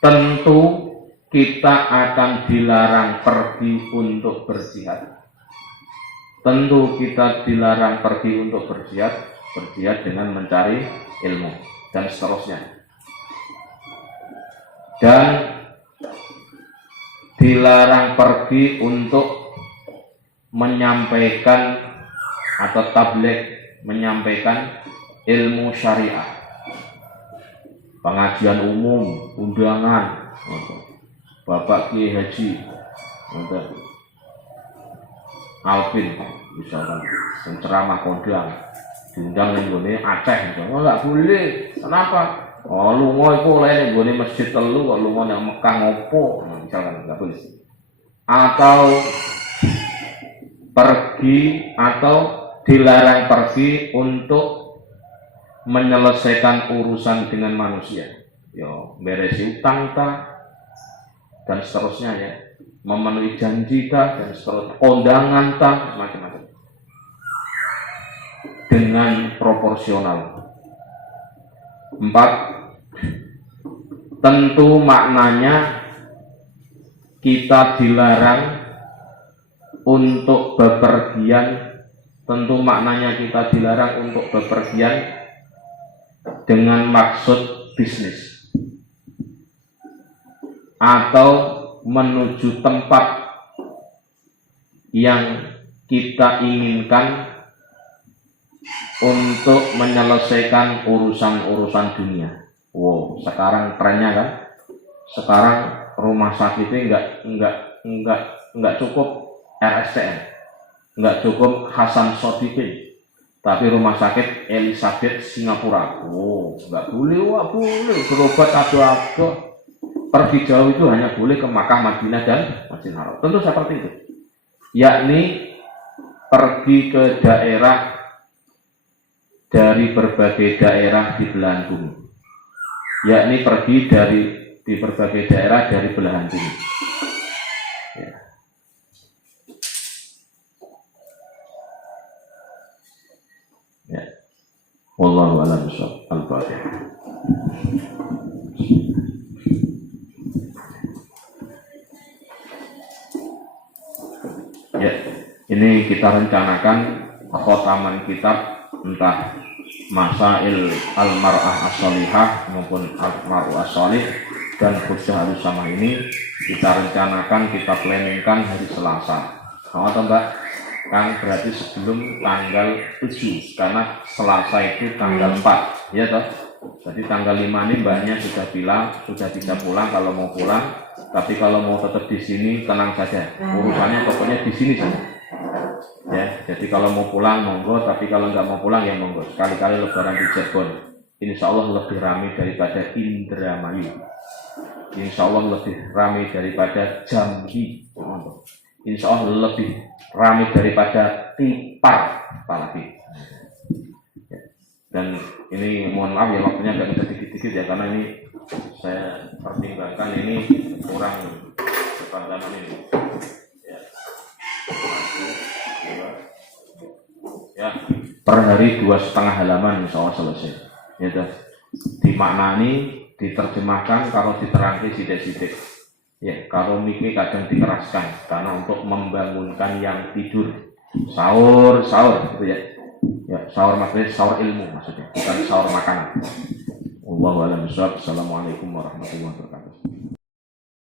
tentu kita akan dilarang pergi untuk berjihad. Tentu kita dilarang pergi untuk berjihad dengan mencari ilmu dan seterusnya. Dan dilarang pergi untuk menyampaikan atau tabligh, menyampaikan ilmu syariah, pengajian umum, undangan, Bapak Kiai Haji Alvin misalkan ceramah kondang diundang ning gone Aceh misalkan, enggak boleh. Kenapa? Oh, lunga iku oleh ning gone masjid telu kok lunga nang Mekah ngopo? Misalkan enggak boleh. Atau pergi atau dilarang pergi untuk menyelesaikan urusan dengan manusia. Beresi utang dan seterusnya memenuhi janji dan seterusnya, kondangan macam-macam, dengan proporsional. 4, tentu maknanya kita dilarang untuk bepergian, tentu maknanya kita dilarang untuk bepergian dengan maksud bisnis atau menuju tempat yang kita inginkan untuk menyelesaikan urusan-urusan dunia. Wow, sekarang trennya kan, sekarang rumah sakitnya enggak cukup RSTM, enggak cukup Hasan Sodikin, tapi rumah sakit Elizabeth Singapura. Oh, enggak boleh, boleh berobat ada. Pergi jauh itu hanya boleh ke Makkah, Madinah, dan Masjidil Haram. Tentu seperti itu. Yakni pergi ke daerah dari berbagai daerah di belahan bumi. Yakni pergi di berbagai daerah dari belahan bumi. Wallahu a'lam bishawab. Al-Fatihah. Ini kita rencanakan khotaman kitab, entah Masail Al-Mar'ah As-Salihah maupun Al-Mar'ah As-Salih dan Hujjah Al-Usama ini kita rencanakan, kita planningkan hari Selasa. Atau Mbak Kang, berarti sebelum tanggal 7, karena Selasa itu tanggal 4, ya toh? Jadi tanggal 5 ini mbaknya sudah bilang sudah bisa pulang kalau mau pulang, tapi kalau mau tetap di sini tenang saja, urusannya pokoknya di sini saja. Ya, jadi kalau mau pulang monggo, tapi kalau nggak mau pulang ya monggo. Sekali-kali lebaran di Cirebon, insya Allah lebih ramai daripada Indramayu, insya Allah lebih ramai daripada Jambi, insya Allah lebih ramai daripada Tipar apalagi. Dan ini mohon maaf ya, waktunya nggak bisa dikit-dikit ya, karena ini saya pertimbangkan ini kurang sepanjang ini. Ya, per hari 2,5 halaman insya Allah selesai. Ya, dimaknani, diterjemahkan, kalau diterangkan sidik-sidik. Ya, kalau mikir kadang dikeraskan karena untuk membangunkan yang tidur. Sahur gitu ya. Ya, sahur maksudnya sahur ilmu maksudnya, bukan sahur makanan. Wallahu a'lam bishawab. Assalamualaikum warahmatullahi wabarakatuh.